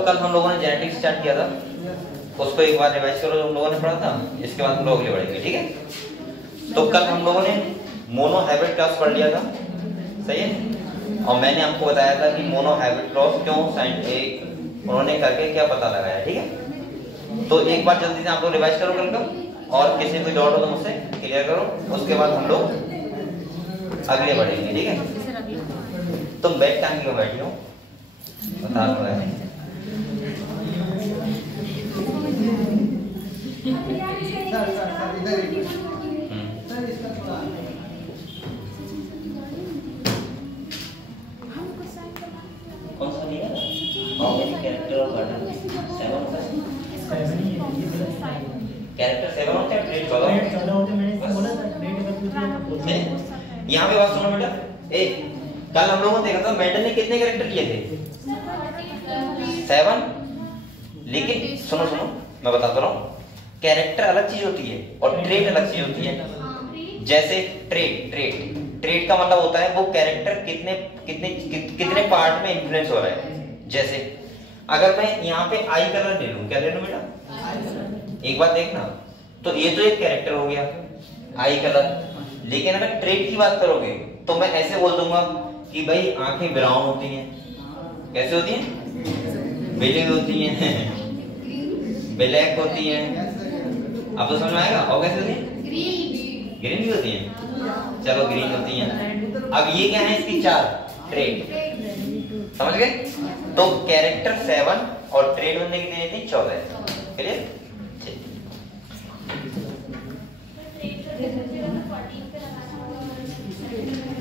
तो कल हम लोगों ने जेनेटिक्स स्टार्ट किया था, उसको एक बार रिवाइज करो, हम लोगों ने पढ़ा था। इसके बाद हम लोग आगे बढ़ेंगे, ठीक है। तो कल हम लोगों ने मोनो हाइब्रिड क्रॉस पढ़ लिया था, सही है। और मैंने आपको बताया था कि मोनो हाइब्रिड क्रॉस क्यों उन्होंने करके क्या पता लगाया, ठीक है। तो एक बार जल्दी से आप लोग रिवाइज करो कल का, और किसी कोई डाउट हो तो मुझसे क्लियर करो, उसके बाद हम लोग अगले बढ़ेंगे, ठीक है। तुम बैठ टांग क्यों बैठी हो, बता दो है। कौन सा लिया कैरेक्टर ऑफ गार्डन 7 होता है, कैरेक्टर 7 होता है, ट्रेड 14 होते हैं। मैंने बोला था ट्रेड का कुछ यहां पे बात सुनो बेटा। ए कल हम लोगों ने देखा था मेंडल ने कितने कैरेक्टर लिए थे, 7। लेकिन सुनो सुनो मैं बताता रहा हूँ, कैरेक्टर अलग चीज होती है और ट्रेड अलग चीज होती है। जैसे ट्रेड का मतलब होता है वो कैरेक्टर कितने पार्ट में इन्फ्लुएंस हो रहा है। जैसे अगर मैं यहाँ पे आई कलर ले लूं, क्या ले लूं बेटा, एक बार देखना, तो ये तो एक कैरेक्टर हो गया आई कलर। लेकिन अगर ट्रेड की बात करोगे तो मैं ऐसे बोल दूंगा कि भाई आंखें ब्राउन होती हैं, कैसे होती हैं, बेली होती हैं, ब्लैक होती हैं, अब तो समझ में आएगा। और कैसे होती है, ग्रीन भी होती है, चलो ग्रीन होती हैं। अब ये क्या है, इसकी 4 ट्रेड, समझ गए। तो कैरेक्टर 7 और ट्रेड होने की देनी थी 14, क्लियर।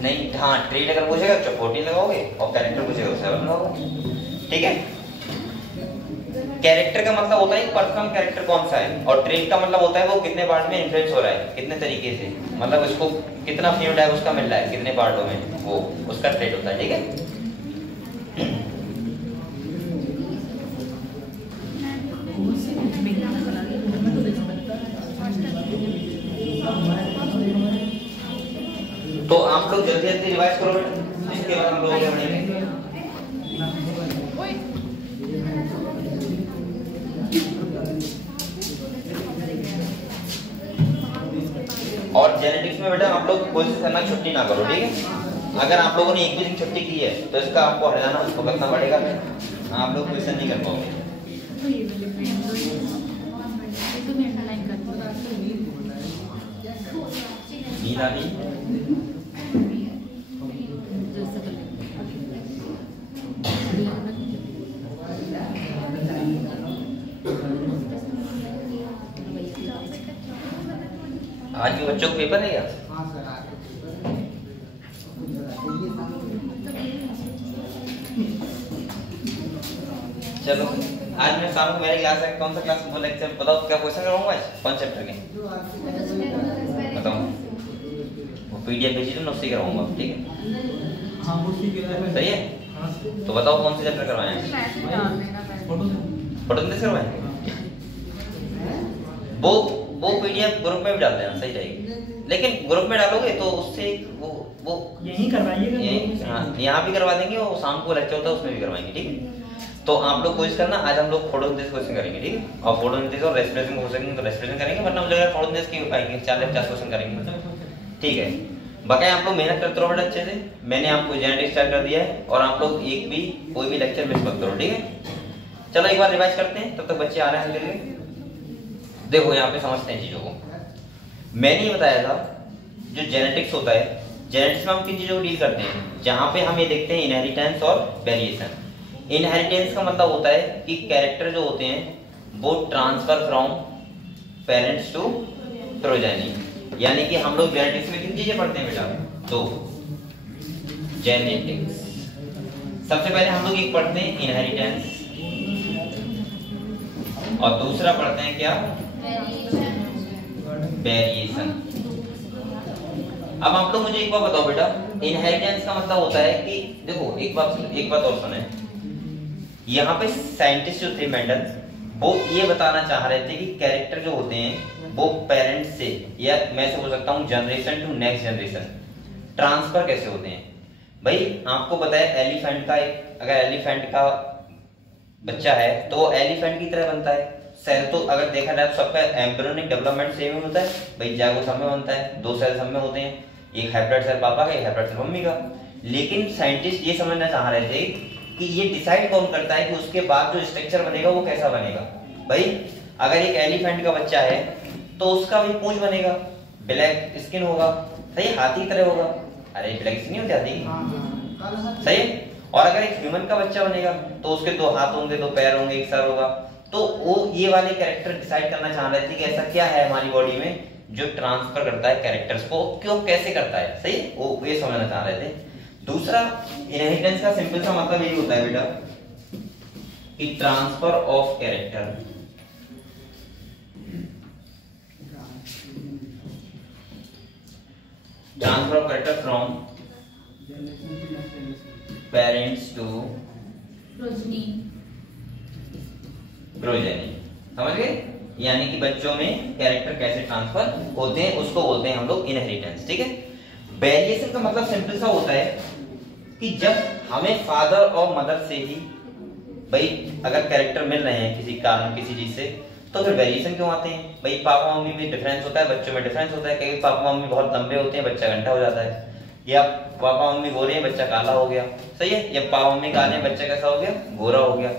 नहीं हाँ, ट्रेड अगर पूछेगा तो 14 लगाओगे और कैरेक्टर पूछेगा 7 लगाओगे, ठीक है। कैरेक्टर का मतलब होता है पर्सनल कैरेक्टर कौन सा है, और ट्रेड का मतलब होता है वो कितने पार्ट में इन्फ्लुएंस हो रहा है, कितने तरीके से, मतलब उसको कितना फिनोटाइप उसका मिल रहा है, कितने पार्टों में, वो उसका ट्रेड होता है, ठीक है। तो आप लोग जल्दी जल्दी रिवाइज करो बेटा, इसके बाद हम लोग आगे बढ़ेंगे। और जेनेटिक्स में बेटा आप लोग कोशिश करना छुट्टी ना करो, ठीक है। अगर आप लोगों ने एक भी दिन छुट्टी की है तो इसका आपको हरियाणा उसको करना पड़ेगा, आप लोग क्वेश्चन नहीं कर पाओगे। नींद आ रही आज के बच्चों को पेपर है क्या? चलो आज मैं शाम को मेरी क्लास है, कौन सा क्लास वो लेक्चर बताओ, क्या क्वेश्चन करवाऊंगा आज, कौन चैप्टर के बताओ, वो पीडीएफ भेजी तुमने उससे करवाऊंगा, ठीक है। हाँ सही है। तो बताओ कौन सा चैप्टर करवाएं, फोटोसिंथेसिस करवाएं। वो पीडीएफ ग्रुप में भी डाल देना, सही रहेगी। लेकिन ग्रुप में डालोगे तो उससे वो यहीं करवाइएगा, हाँ यहाँ भी करवा देंगे, और शाम को लेक्चर होता है उसमें भी करवाएंगे, ठीक है। तो आप लोग कोशिश करना, आज हम लोग फोटोसिंथेसिस क्वेश्चन करेंगे, ठीक है। और फोटोसिंथेसिस और रेस्पिरेशन हो सकेंगे तो रेस्पिरेशन करेंगे, वरना मुझे लगा फोटोसिंथेसिस की आएंगे 4 क्वेश्चन करेंगे, ठीक है। बाकी आप लोग मेहनत करते रहो बेटा अच्छे से। मैंने आपको जेनेटिक्स स्टार्ट कर दिया है, और आप लोग एक भी कोई भी लेक्चर मिस मत करो, ठीक है। चलो एक बार रिवाइज करते हैं, तब तक बच्चे आ रहे हैं धीरे। देखो यहाँ पे समझते हैं चीजों को। मैंने ये बताया था जो जेनेटिक्स होता है, जेनेटिक्स में हम किन चीजों को डील करते हैं, जहां पे हम ये देखते हैं इनहेरिटेंस और वेरिएशन। इनहेरिटेंस का मतलब होता है कि कैरेक्टर जो होते हैं वो transfer from parents to progeny, यानी कि हम लोग जेनेटिक्स में किन चीजें पढ़ते हैं बेटा, तो जेनेटिक्स सबसे पहले हम लोग एक पढ़ते हैं इनहेरिटेंस, और दूसरा पढ़ते हैं क्या, वेरिएशन। अब आप लोग मुझे एक बात बताओ बेटा, इनहेरिटेंस का मतलब होता है कि देखो एक बात और सुने। यहाँ पे साइंटिस्ट जो थे मेंडल, वो ये बताना चाह रहे थे कि कैरेक्टर जो होते हैं वो पेरेंट्स से, या मैं से बोल सकता हूँ generation to next generation transfer कैसे होते हैं। भाई आपको पता है एलिफेंट का अगर एलिफेंट का बच्चा है तो वो एलिफेंट की तरह बनता है। सेल तो अगर देखा जाए तो सबका एम्ब्रियोनिक डेवलपमेंट सेम ही होता है भाई, जाइगोट सब में बनता है, 2 सेल सब में होते हैं, एक हैप्लॉइड सेल पापा का, एक हैप्लॉइड सेल मम्मी का। लेकिन साइंटिस्ट ये समझना चाह रहे थे कि ये डिसाइड कौन करता है कि उसके बाद जो स्ट्रक्चर बनेगा वो कैसा बनेगा। भाई अगर एक एलिफेंट का बच्चा है तो उसका भी पूंछ बनेगा, ब्लैक स्किन होगा, सही, हाथी की तरह होगा। अरे ब्लैक स्किन नहीं होती हाथी, सही। और अगर एक ह्यूमन का बच्चा बनेगा तो उसके 2 हाथ होंगे, 2 पैर होंगे, एक सर होगा। तो वो ये वाले कैरेक्टर डिसाइड करना चाह रहे थे कि ऐसा क्या है हमारी बॉडी में जो ट्रांसफर करता है कैरेक्टर्स को, क्यों, कैसे करता है, सही, वो ये समझना चाह रहे थे। दूसरा, इनहेरिटेंस का सिंपल सा मतलब यही होता है बेटा कि transfer of character, transfer of character from parents to progeny. समझ गए? यानी कि बच्चों में कैरेक्टर कैसे ट्रांसफर होते हैं उसको बोलते हैं हम लोग इनहेरिटेंस। ठीक है। वेरिएशन का मतलब सिंपल सा होता है कि जब हमें फादर और मदर से ही भाई अगर कैरेक्टर मिल रहे हैं किसी कारण किसी चीज से, तो फिर वेरिएशन क्यों आते हैं? भाई पापा मम्मी में डिफरेंस होता है, बच्चों में डिफरेंस होता है। कई पापा मम्मी बहुत लंबे होते हैं, बच्चा घंटा हो जाता है, या पापा मम्मी गोरे हैं, बच्चा काला हो गया, सही है, या पापा मम्मी काले हैं, बच्चा कैसा हो गया, गोरा हो गया।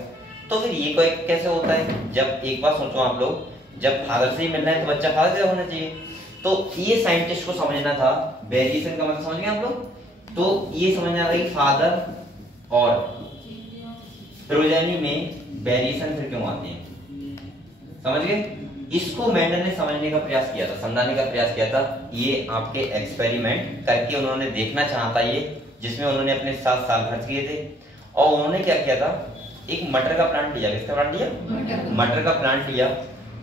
तो फिर ये कोई कैसे होता है? जब एक बार सोचो आप लोग, जब फादर से ही मिलना है तो बच्चा फादर से होना चाहिए। तो ये साइंटिस्ट को समझना था, वेरिएशन का मतलब समझ गए आप लोग? तो ये समझना था कि फादर और प्रोजेनी में वेरिएशन फिर क्यों आते हैं, समझ गए? इसको मेंडल ने समझने का प्रयास किया था, समझाने का प्रयास किया था। ये आपके एक्सपेरिमेंट करके उन्होंने देखना चाहा था ये, जिसमें उन्होंने अपने 7 साल खर्च किए थे। और उन्होंने क्या किया था, एक मटर का प्लांट लिया। किसका प्लांट लिया? मटर का प्लांट लिया।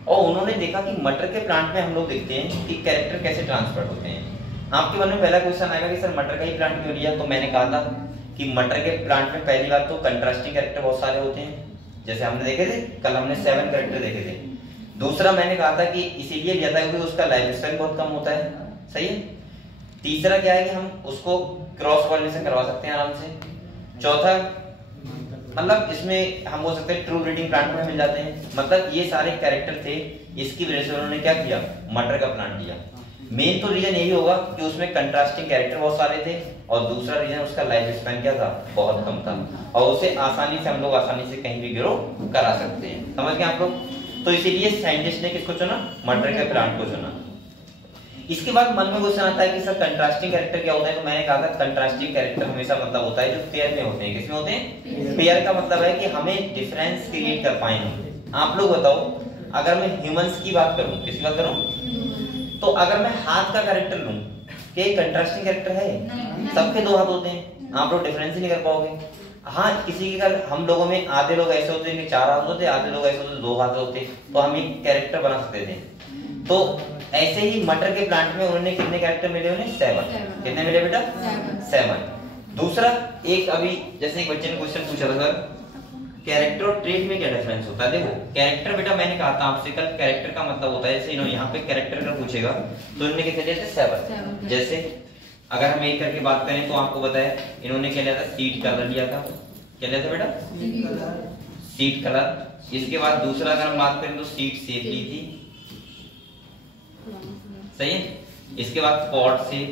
और उन्होंने देखा कि मटर के प्लांट में हम लोग देखते हैं कि कैरेक्टर कैसे ट्रांसफर होते हैं। आपके मन में पहला क्वेश्चन आएगा कि सर मटर का ही प्लांट क्यों लिया? तो मैंने कहा था कि मटर के प्लांट में पहली बात तो कंट्रास्टिंग कैरेक्टर बहुत सारे होते हैं, जैसे हमने देखे थे कल, हमने 7 कैरेक्टर देखे थे। दूसरा मैंने कहा था कि इसीलिए लिया था क्योंकि उसका लाइफ स्पैन बहुत कम होता है, सही है। तीसरा क्या है कि हम उसको क्रॉस पॉलिनेशन करवा सकते हैं आराम से। चौथा मतलब इसमें हम बोल सकते हैं ट्रू ब्रीडिंग प्लांट में मिल जाते हैं। मतलब ये सारे कैरेक्टर थे, इसकी वजह से उन्होंने क्या किया, मटर का प्लांट लिया। मेन तो रीजन यही होगा कि उसमें कंट्रास्टिंग कैरेक्टर बहुत सारे थे, और दूसरा रीजन उसका लाइफ स्पैन क्या था, बहुत कम था, और उसे आसानी से हम लोग आसानी से कहीं भी ग्रो करा सकते हैं। समझ गए आप लोग? तो इसीलिए साइंटिस्ट ने किसको चुना, मटर के प्लांट को चुना। इसके बाद मन में क्वेश्चन आता है कि सर कंट्रास्टिंग कैरेक्टर क्या होता है? तो मैंने कहा था कंट्रास्टिंग कैरेक्टर हमेशा मतलब होता है जो पेयर में होते हैं। किसमें होते हैं? पेयर का मतलब है कि हमें डिफरेंस क्रिएट कर पाए हम। आप लोग बताओ, अगर मैं ह्यूमंस की बात करूं, किसकी बात करूं, तो अगर मैं हाथ का कैरेक्टर लूं, क्या ये कंट्रास्टिंग कैरेक्टर है? सबके 2 हाथ होते हैं, आप लोग डिफरेंस ही नहीं कर पाओगे। हाँ, किसी के हम लोगों में आधे लोग ऐसे होते हैं कि 4 हाथ होते, आधे लोग ऐसे होते 2 हाथ होते, तो हम एक कैरेक्टर बना सकते थे। तो ऐसे ही मटर के प्लांट में उन्होंने कितने कैरेक्टर मिले? उन्हें 7। कितने मिले बेटा? 7। दूसरा, एक अभी जैसे एक बच्चे ने क्वेश्चन पूछा था सर कैरेक्टर और ट्रेट में क्या डिफरेंस होता है? देखो कैरेक्टर बेटा मैंने कहा था आपसे कल, कैरेक्टर का मतलब होता है, जैसे इन्होंने यहाँ पे कैरेक्टर का पूछेगा तो इन्होंने कितने लिए थे? 7। जैसे अगर हम एक करके बात करें तो आपको बताया इन्होंने क्या लिया था, सीड कलर लिया था। क्या लिया था बेटा? Seed colour. इसके बाद दूसरा अगर हम बात करें तो सीड शेप ली थी, सही है। इसके बाद पॉट शेप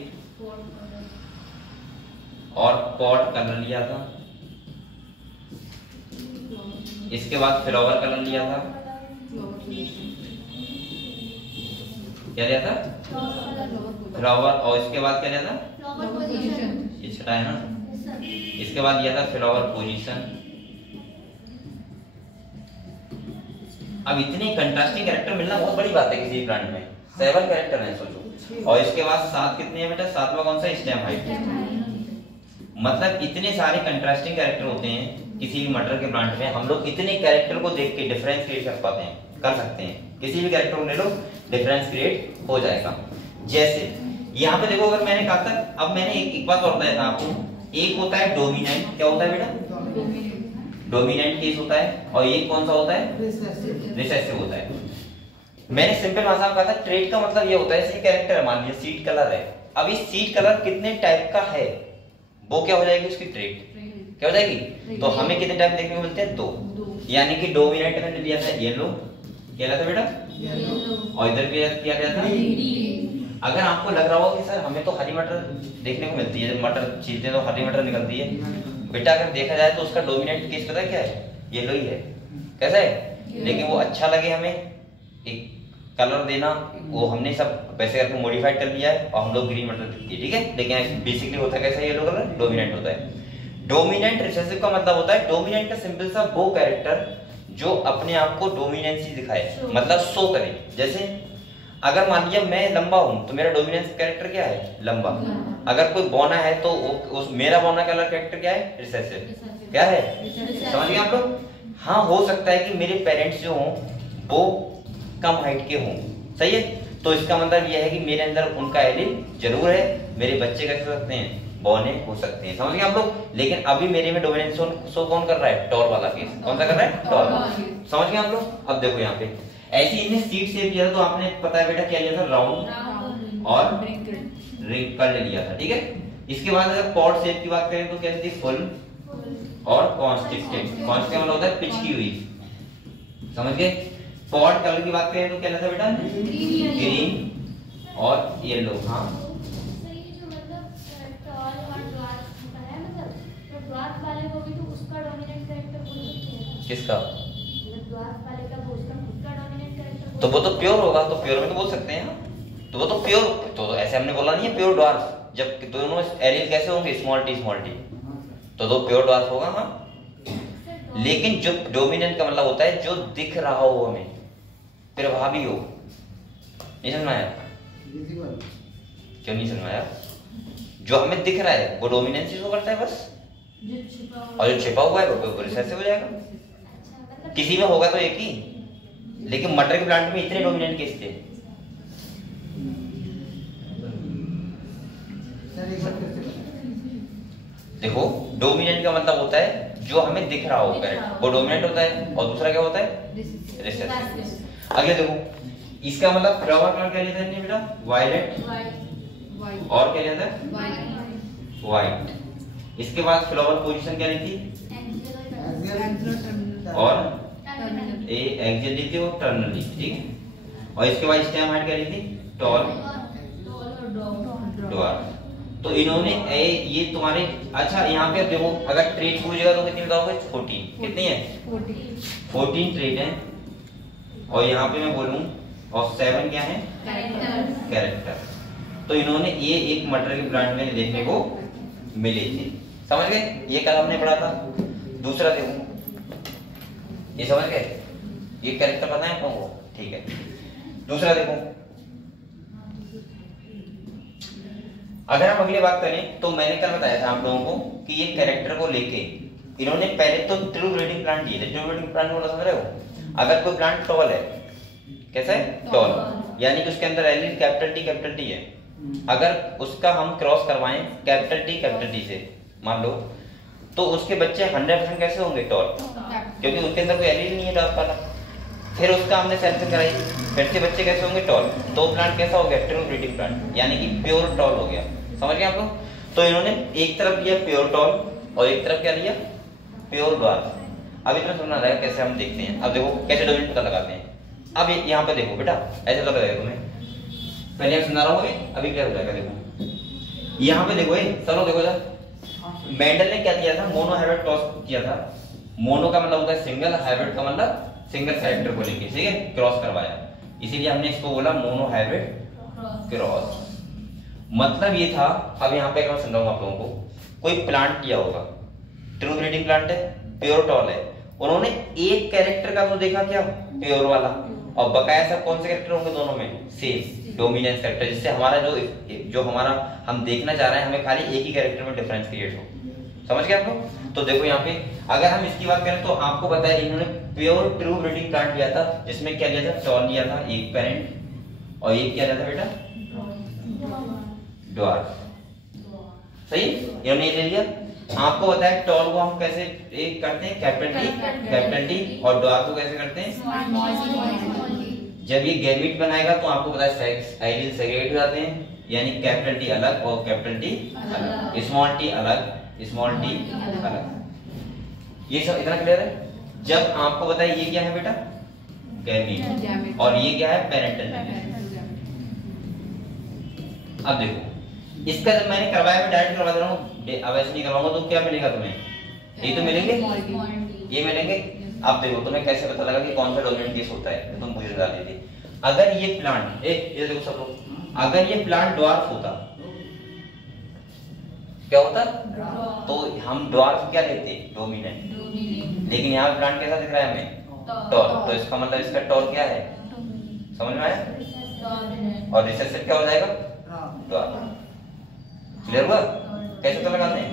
और पॉट कलर लिया था। इसके बाद फ्लावर कलर लिया था। क्या लिया था? फ्लावर। और इसके बाद क्या लिया था? ये छठा है ना। इसके बाद लिया था फ्लावर पोजीशन। अब इतने कंट्रास्टिंग कैरेक्टर मिलना बहुत बड़ी बात है किसी प्लांट में। 7 कैरेक्टर है सोचो। और इसके बाद 7 कितने हैं बेटा? 7वां कौन सा? Stem height. मतलब इतने सारे कंट्रास्टिंग कैरेक्टर होते हैं किसी भी मटर के प्लांट में। हम लोग इतने कैरेक्टर को देख के डिफरेंस क्रिएट कर पाते हैं, कर सकते हैं। किसी भी कैरेक्टर को ले लो, डिफरेंस क्रिएट हो जाएगा। जैसे यहाँ पे देखो, अगर मैंने कहा था, अब मैंने एक बात और बताया था आपको, एक होता है डोमिनेंट। क्या होता है बेटा? डोमिनेंट केस होता है। और ये कौन सा होता है? रिसेसिव होता है। मैंने सिंपल भाषा में कहा था ट्रेट का मतलब ये होता है, जैसे कैरेक्टर है, मान लीजिए सीड कलर है। अब इस सीड कलर कितने टाइप का है वो क्या हो जाएगी? उसकी ट्रेट क्या हो जाएगी? तो हमें कितने टाइप देखने को मिलते हैं? 2। यानी कि डोमिनेंट मैंने लिया था येलो, क्या लिया था बेटा, और इधर भी क्या लिया था। अगर आपको लग रहा हो कि सर हमें तो हरी मटर देखने को मिलती है, मटर छीलते तो हरी मटर निकलती है, बेटा अगर देखा जाए तो उसका डोमिनेंट केस पता है क्या है, येलो ही है। कैसा है, लेकिन वो अच्छा लगे हमें एक कलर देना, वो हमने सब वैसे करके मॉडिफाइड कर लिया है और हम लोग ग्रीन मटर दिखती है, ठीक है। लेकिन बेसिकली होता कैसा है, येलो कलर डोमिनेंट होता है। डोमिनेंट रिसेसिव का मतलब होता है, डोमिनेंट का सिंपल सा वो कैरेक्टर जो अपने आप को डोमिनेंसी दिखाए, मतलब शो करे। जैसे अगर मान लिया मैं लंबा हूं तो मेरा डोमिनेंस कैरेक्टर क्या है, लंबा। अगर कोई बौना है तो उस मेरा बौना का कैरेक्टर क्या है, रिसेसिव। क्या है, समझ गए आप लोग। हाँ हो सकता है कि मेरे पेरेंट्स जो हों वो कम हाइट के हों, सही है, तो इसका मतलब यह है कि मेरे अंदर उनका एलील जरूर है, मेरे बच्चे कैसे हो सकते हैं, बौने हो सकते हैं, समझ गए आप लोग। लेकिन अभी मेरे में डोमिनेंस शो कौन कर रहा है, टॉल वाला केस। कौन सा कर रहा है, टॉल। समझ गए आप लोग। अब देखो यहाँ पे ऐसी इन्हें सीट शेप किया था, तो आपने पता है बेटा क्या लिया था, राउंड और रिंकल लिया था, ठीक है। इसके बाद अगर पॉट शेप की बात करें तो कैसी थी, फुल और कॉन्स्टिक्टेड। कॉन्स्टिक्टेड मतलब होता है पिचकी हुई, समझ गए। पॉट कलर की बात करें तो क्या था बेटा, ग्रीन और येलो। हाँ किसका, तो वो तो प्योर होगा, तो प्योर में तो बोल सकते हैं, तो वो तो प्योर, तो ऐसे हमने बोला नहीं है प्योर ड्वार्फ। जब दोनों एलील कैसे होंगे, स्मॉल टी तो दो प्योर ड्वार्फ होगा। हाँ लेकिन जो डोमिनेंट का मतलब होता है जो दिख रहा हो हमें, प्रभावी हो। नहीं समझ में आया, क्यों नहीं समझ में आया, जो हमें दिख रहा है वो डोमिनेंस शो करता है बस, और जो छिपा हुआ है वो रिसेसिव हो जाएगा। किसी में होगा तो एक ही, लेकिन मटर के प्लांट में इतने डोमिनेंट केस थे। देखो डोमिनेंट का मतलब होता है जो हमें दिख रहा हो, करेक्ट, वो डोमिनेंट होता है। और दूसरा क्या होता है, रिसेसिव। अगले देखो इसका मतलब फ्लावर कलर क्या लेता है बेटा, वायलेट, और क्या लेता है, व्हाइट। इसके बाद फ्लावर पोजीशन क्या ली थी, और एक्सियल ली थी और टर्मिनल ली थी, ठीक है। और इसके बाद स्टेम हाइट क्या ली थी, टॉल, ड्वार्फ। तो इन्होंने ये तुम्हारे, अच्छा यहाँ पे देखो अगर ट्रेट पूछेगा तो कितनी बताओगे, 14। कितनी है, 14 ट्रेट है। और यहाँ पे मैं बोलूं और 7 क्या है, कैरेक्टर। तो इन्होंने ये एक मटर के प्लांट में देखने को मिले थे, समझ गए। ये कल हमने पढ़ा था। दूसरा देखो, ये समझ गए, ये कैरेक्टर पता है आपको, ठीक है। दूसरा देखो, अगर हम अगली बात करें तो मैंने कल बताया था आप लोगों को कि ये कैरेक्टर को लेके इन्होंने पहले तो ट्रू ब्रीडिंग प्लांट दिए थे। ट्रू ब्रीडिंग प्लांट को समझ रहे हो, अगर कोई प्लांट टॉल है, कैसा है, टॉल, यानी कि उसके अंदर एलील कैपिटल टी है, अगर उसका हम क्रॉस करवाएं कैपिटल टी से मान लो, तो उसके बच्चे 100% कैसे होंगे, टॉल, क्योंकि उनके अंदर कोई एलील नहीं है डॉट वाला। फिर उसका हमने सेलेक्शन कराई, फिर से बच्चे कैसे होंगे, टॉल। तो प्लांट कैसा हो गया, ट्रू ब्रीडिंग प्लांट, यानी कि प्योर टॉल हो गया, समझ गए आप लोग। तो इन्होंने एक तरफ लिया प्योर टॉल और एक तरफ क्या लिया, प्योर ड्वार्फ। अब इतना समझना रहेगा कैसे हम देखते हैं। अब देखो कैसे डोमिनेंट पता लगाते हैं। अब यहाँ पे देखो बेटा, ऐसे पता लगेगा तुम्हें, पहले समझा रहा हूँ, अभी क्या हो जाएगा। देखो यहाँ पे देखो, चलो देखो जरा, मेंडल ने क्या किया था, मोनो हाइब्रिड क्रॉस किया था। मोनो का मतलब होता है सिंगल, हाइब्रिड का मतलब सिंगल कैरेक्टर को लेके, ठीक है, क्रॉस करवाया, इसीलिए हमने इसको बोला मोनो हाइब्रिड क्रॉस। मतलब ये था, अब यहाँ पे मैं समझाऊंगा आप लोगों को, कोई प्लांट किया होगा, ट्रू ब्रीडिंग प्लांट है, प्योर टॉल है, उन्होंने एक कैरेक्टर का तो देखा क्या, प्योर वाला, और बकाया सब कौन से कैरेक्टर होंगे दोनों में, सेम डोमिनेंस कैरेक्टर, जिससे हमारा जो हमारा हम देखना चाह रहे हैं, हमें खाली एक ही कैरेक्टर में डिफरेंस क्रिएट हो। समझ गए आप लोग। तो देखो यहाँ पे अगर हम इसकी बात करें तो आपको पता है इन्होंने प्योर ट्रू ब्रीडिंग प्लांट लिया था, जिसमें क्या लिया था, टॉल लिया था एक पेरेंट, और एक क्या लिया था बेटा, ड्वार्फ, सही, इन्होंने ये ले लिया। आपको पता है टॉल को हम कैसे एक करते हैं, कैपिटल टी, और ड्वार्फ को कैसे करते हैं, जब ये गैमीट बनाएगा तो आपको पता है एलील सेग्रीगेट हो जाते हैं, यानी कैपिटल टी अलग और कैपिटल टी अलग, स्मॉल टी अलग, स्मॉल टी अलग। ये सब इतना क्लियर है, जब आपको बताए ये क्या है बेटा, गैमीट, और ये क्या है, पेरेंटल लीनिएज। अब देखो इसका जब मैंने करवाया, मैं डायरेक्ट करवा दे रहा हूँ, अब ऐसे नहीं करवाऊंगा तो क्या मिलेगा तुम्हें, ये तो मिलेंगे, ये मिलेंगे। अब देखो तुम्हें कैसे पता लगा कि कौन सा डोमिनेंट केस होता है, तो तुम मुझे बता दीजिए। अगर ये प्लांट, ये देखो सब लोग, अगर ये प्लांट ड्वार्फ होता, क्या होता, तो हम ड्वार्फ क्या लेते, डोमिनेंट। लेकिन यहाँ पे प्लांट कैसा दिख रहा है हमें, टॉल, तो इसका मतलब इसका टॉल क्या है, समझ में आया, और रिसेसिव क्या हो जाएगा, ड्वार्फ। क्लियर हुआ, कैसे तो लगाते हैं।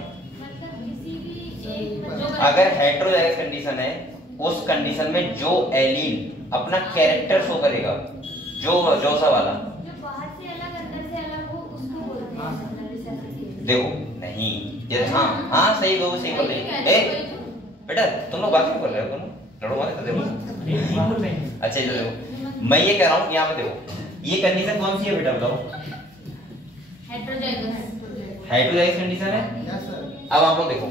अगर हेटेरोजाइगस कंडीशन है, उस कंडीशन में जो एलील अपना कैरेक्टर शो करेगा, जो सा वाला, जो बाहर से अलग अंदर से अलग हो उसको बोलते हैं मतलब रिसेसिव। देखो नहीं ये, हाँ सही बोल रहे हैं बेटा, तुम लोग बात क्यों कर रहे हो, तुम लड़ो मत, तो देखो अच्छा ये देखो, मैं ये कह रहा हूँ यहाँ पे देखो, ये कंडीशन कौन सी है बेटा बताओ, हेटेरोजाइगस कंडीशन है। अब आप लोग देखो,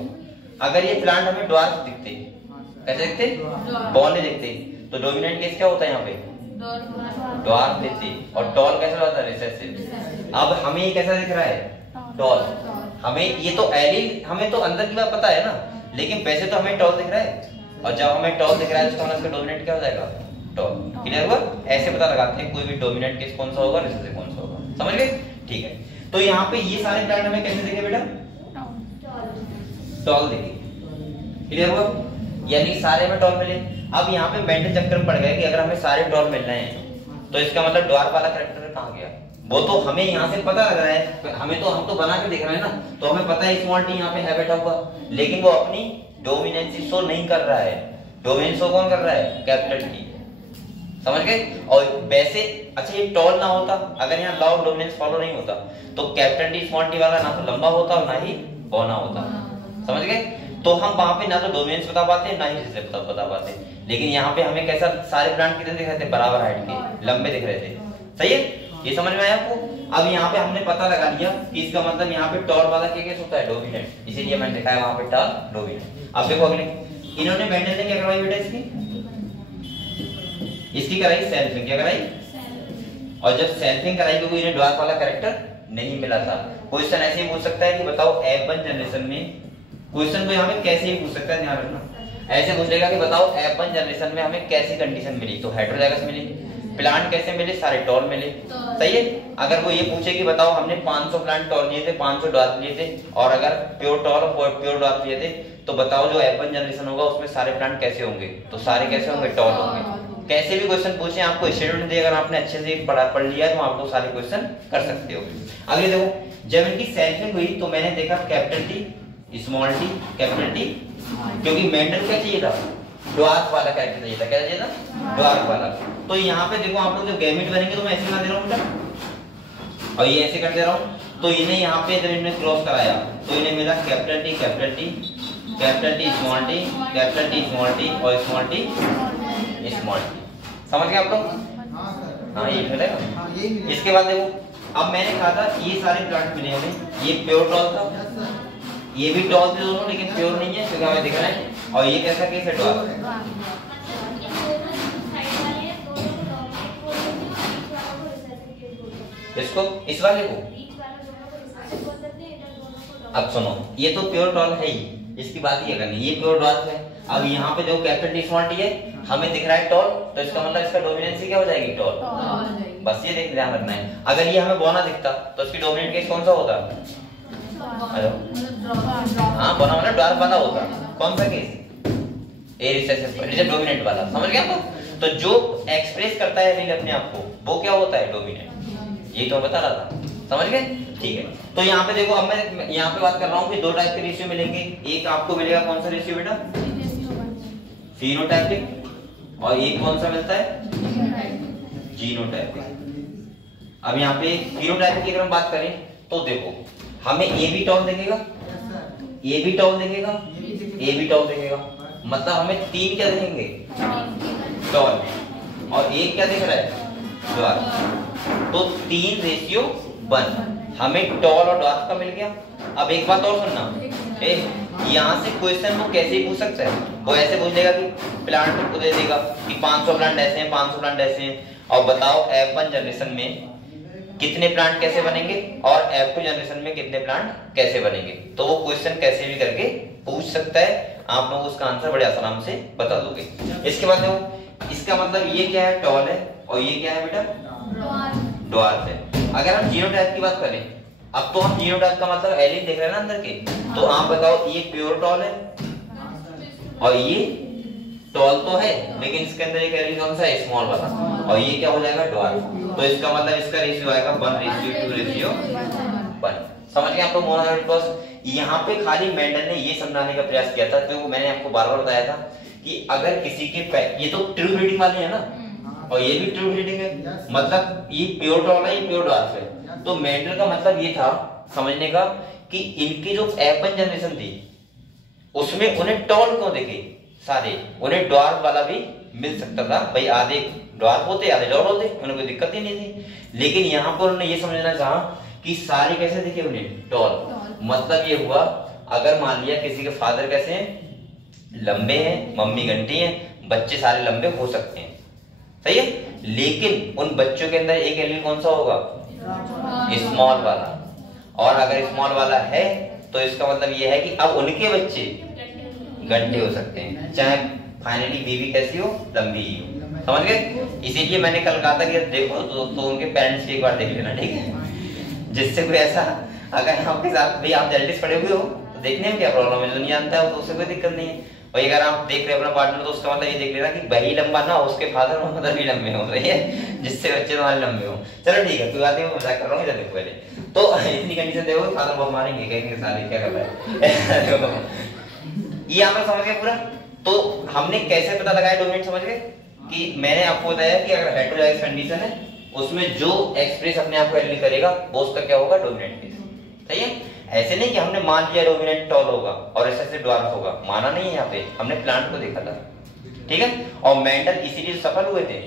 अगर ये प्लांट हमें ड्वार्फ दिखते, कैसे दिखते, बॉल नहीं दिखते, तो डोमिनेंट केस क्या होता है यहाँ पे, ड्वार्फ दिखते, और टॉल कैसा होता है, रिसेसिव। अब हमें ये कैसा दिख रहा है, टॉल, हमें ये तो एलील, हमें तो अंदर की बात पता है ना, लेकिन वैसे तो हमें टॉल दिख रहा है, और जब हमें टॉल दिख रहा है तो इसका डोमिनेंट क्या हो जाएगा, टॉल। क्लियर हुआ, ऐसे पता लगाते हैं कोई भी डोमिनेंट केस कौन सा होगा, रिसेसिव कौन सा होगा, समझ गए, ठीक है। तो यहाँ पे ये सारे प्लांट हमें कैसे दिखे बेटा, टॉल दिखे। क्लियर हुआ, यानी सारे में टॉल मिले। अब यहाँ पे मेंटल चक्कर में पड़ गए कि अगर हमें सारे टॉल मिल रहे हैं तो इसका मतलब ड्वार्फ वाला कैरेक्टर कहाँ गया, वो तो हमें यहाँ से पता लग रहा है, हमें तो, हम तो बना के देख रहे हैं ना, तो हमें पता है स्मॉल टी यहाँ पे है बैठा हुआ, लेकिन वो अपनी डोमिनेंसी शो नहीं कर रहा है। डोमिनेंस शो कौन कर रहा है, कैपिटल टी, समझ गए। और वैसे अच्छा ये टॉल ना होता, अगर यहाँ लॉ ऑफ डोमिनेंस फॉलो नहीं होता, तो कैपिटल टी स्मॉल टी वाला ना तो लंबा होता और ना ही बौना होता, समझ गए। तो हम वहां पे ना तो डोमिनेंस बता पाते ना ही रिसेसिव बता पाते, लेकिन यहाँ पे हमें कैसा, सारे प्लांट कितने दिख रहे थे, बराबर हाइट के, लंबे दिख रहे थे, सही है, ये समझ में आया आपको। अब यहाँ पे हमने पता लगा लिया कि इसका मतलब यहाँ पे टॉल वाला क्या केस होता है, डोमिनेंट, इसीलिए मैंने दिखाया वहां पे टॉल डोमिनेंट। अब देखो अगले, इन्होंने मेंडल ने क्या करवाई बेटा, इसकी कराई सेल्फिंग, क्या कराई, और जब सेल्फिंग कराई क्योंकि इन्हें ड्वार्फ वाला कैरेक्टर नहीं मिला था। क्वेश्चन ऐसे ही पूछ सकता है कि बताओ F1 जनरेशन में, क्वेश्चन को यहाँ पे कैसे ही पूछ सकता है, ध्यान रखना, ऐसे पूछेगा कि बताओ F1 जनरेशन में हमें कैसी कंडीशन मिली, तो हेटेरोजाइगस मिली, प्लांट कैसे मिले, सारे टॉल मिले, सही है। अगर वो ये पूछे कि बताओ हमने 500 प्लांट टॉल लिए थे, 500 ड्वार्फ लिए थे, और अगर प्योर टॉल और प्योर ड्वार्फ लिए थे, तो बताओ जो F1 जनरेशन होगा उसमें सारे प्लांट कैसे होंगे, तो सारे कैसे होंगे, टॉल होंगे। कैसे भी क्वेश्चन पूछे आपको स्टेटमेंट दे, अगर आपने अच्छे से पढ़ लिया है तो आपको सारे क्वेश्चन कर सकते हो। अगले देखो, जब इनकी सेल्फिंग हुई तो मैंने देखा capital T, small T, capital T, क्योंकि मेंडल क्या चाहिए था, ड्वार्फ वाला कैरेक्टर चाहिए था, क्या चाहिए था, ड्वार्फ वाला। तो यहाँ पे देखो आप लोग जो गैमेट बनेंगे तो मैं ऐसे बना दे रहा हूँ बेटा, और ये ऐसे कर दे रहा हूँ, तो इन्हें यहाँ पे जब इन्हें क्रॉस कराया तो इन्हें मिला capital T, capital T, capital T small T, capital T small T, और स्मॉल टी स्मॉल टी, समझ गए आप लोग, हाँ ये मिलेगा। इसके बाद देखो, अब मैंने कहा था ये सारे प्लांट मिले हमें, ये प्योर टॉल था, ये भी टॉल थे दोनों, लेकिन प्योर नहीं है क्योंकि हमें दिख रहा है, और ये कैसा केस है, ड्वार्फ। इसको, इस वाले को, अब सुनो, ये तो प्योर टॉल है ही, इसकी बात ही करनी, ये प्योर ड्वार्फ है। अब यहाँ पे जो कैपिटल टी स्मॉल टी है, हमें दिख रहा है टॉल, तो इसका मतलब इसका डोमिनेंसी क्या हो जाएगी, टॉल, बस ये ध्यान रखना है। अगर ये हमें बौना दिखता तो इसकी डोमिनेंट केस कौन सा होता, हाँ बौना वाला ड्वार्फ वाला होता, कौन सा केस, ए रिसेसिव डोमिनेंट वाला, समझ गए आप। तो जो एक्सप्रेस करता है रील अपने आप को, वो क्या होता है, डोमिनेंट, ये तो बता रहा था, समझ गए, ठीक है। तो यहाँ पे देखो, अब मैं यहाँ पे बात कर रहा हूँ कि दो टाइप के रेशियो मिलेंगे, एक आपको मिलेगा कौन सा रेशियो बेटा, फिनोटाइपिक, और एक कौन सा मिलता है, जीनोटाइपिक। अब यहाँ पे फिनोटाइपिक की अगर हम बात करें तो देखो, हमें ए बी टॉल दिखेगा, ए बी टॉल दिखेगा, ए बी टॉल दिखेगा, मतलब हमें तीन क्या दिखेंगे, टॉल, और एक क्या दिख रहा है, ड्वार्फ। तो 3:1, हमें टॉल और ड्वार्फ का मिल गया। अब एक बात और सुनना, यहाँ से क्वेश्चन वो कैसे ही पूछ सकता है, वो ऐसे पूछ लेगा कि प्लांट को दे देगा कि 500 प्लांट ऐसे हैं, 500 प्लांट ऐसे हैं, और बताओ F1 जनरेशन में कितने प्लांट कैसे बनेंगे और F2 जनरेशन में कितने प्लांट कैसे बनेंगे। तो वो क्वेश्चन कैसे भी करके पूछ सकता है, आप लोग उसका आंसर बड़े आराम से बता दोगे। इसके बाद देखो, इसका मतलब ये क्या है, टॉल है, और ये क्या है बेटा, ड्वार्फ है। अगर हम जीनोटाइप की बात करें, अब तो हम जीनोटाइप का मतलब एलिन देख रहे हैं ना अंदर के, तो आप बताओ ये प्योर टॉल है और ये टॉल तो है, लेकिन इसके अंदर एक एलिन कौन सा है, स्मॉल वाला, और ये क्या हो जाएगा, ड्वार्फ। तो इसका मतलब इसका रेशियो आएगा 1:2:1। समझ गए आप लोग मोनोहाइब्रिड क्रॉस। यहाँ पे खाली मेंडल ने ये समझाने का प्रयास किया था, तो मैंने आपको बार-बार बताया था कि अगर किसी के ये तो ट्रू ब्रीडिंग वाले हैं ना, और ये भी ट्रू ब्रीडिंग है, मतलब ये प्योर टॉल है, ये प्योर ड्वार्फ है। तो मेंडल का मतलब ये था समझने का कि इनकी जो F1 जनरेशन थी उसमें उन्हें टॉल क्यों देखे सारे, उन्हें ड्वार्फ वाला भी मिल सकता था, भाई आधे ड्वार्फ होते आधे टॉल होते, उन्हें कोई दिक्कत ही नहीं थी। लेकिन यहाँ पर उन्होंने ये समझना चाहा कि सारे कैसे दिखे उन्हें, टॉल। मतलब ये हुआ, अगर मान लिया किसी के फादर कैसे हैं, लंबे हैं, मम्मी घंटी हैं, बच्चे सारे लंबे हो सकते हैं, सही है, लेकिन उन बच्चों के अंदर एक एलील कौन सा होगा, स्मॉल वाला। और अगर स्मॉल वाला है तो इसका मतलब ये है कि अब उनके बच्चे घंटे हो सकते हैं, चाहे फाइनली बेबी कैसी हो, लंबी ही हो। समझ गए। इसीलिए मैंने कल कहा था कि देखो तो उनके पेरेंट्स की एक बार देख लेना, ठीक है, जिससे कोई ऐसा अगर आपके साथ भाई आप जेनेटिक्स पढ़े हुए हो तो देखने में क्या प्रॉब्लम है, जो नहीं जानता है तो उससे कोई दिक्कत नहीं है। भाई अगर आप देख रहे हो अपना पार्टनर तो उसका मतलब ये देख लेना कि वही लंबा ना हो, उसके फादर और मदर भी लंबे हो, सही है, जिससे बच्चे तुम्हारे लंबे हो। चलो ठीक है, कोई बात नहीं, मैं मजाक कर रहा हूँ, इधर देखो पहले तो इतनी कंडीशन देखो, फादर बहुत मारेंगे, कहेंगे साले क्या कर रहा है। ये आप लोग समझ गए पूरा। तो हमने कैसे पता लगाया डोमिनेंट, समझ गए कि मैंने आपको बताया कि अगर हेटेरोजाइगस कंडीशन है उसमें जो एक्सप्रेस अपने आप को एलिल करेगा वो उसका क्या होगा, डोमिनेंट केस, सही है। ऐसे नहीं कि हमने मान लिया डोमिनेंट टॉल होगा और ऐसे से ड्वार्फ होगा, माना नहीं है, यहाँ पे हमने प्लांट को देखा था, ठीक है। और मेंडल इसीलिए सफल हुए थे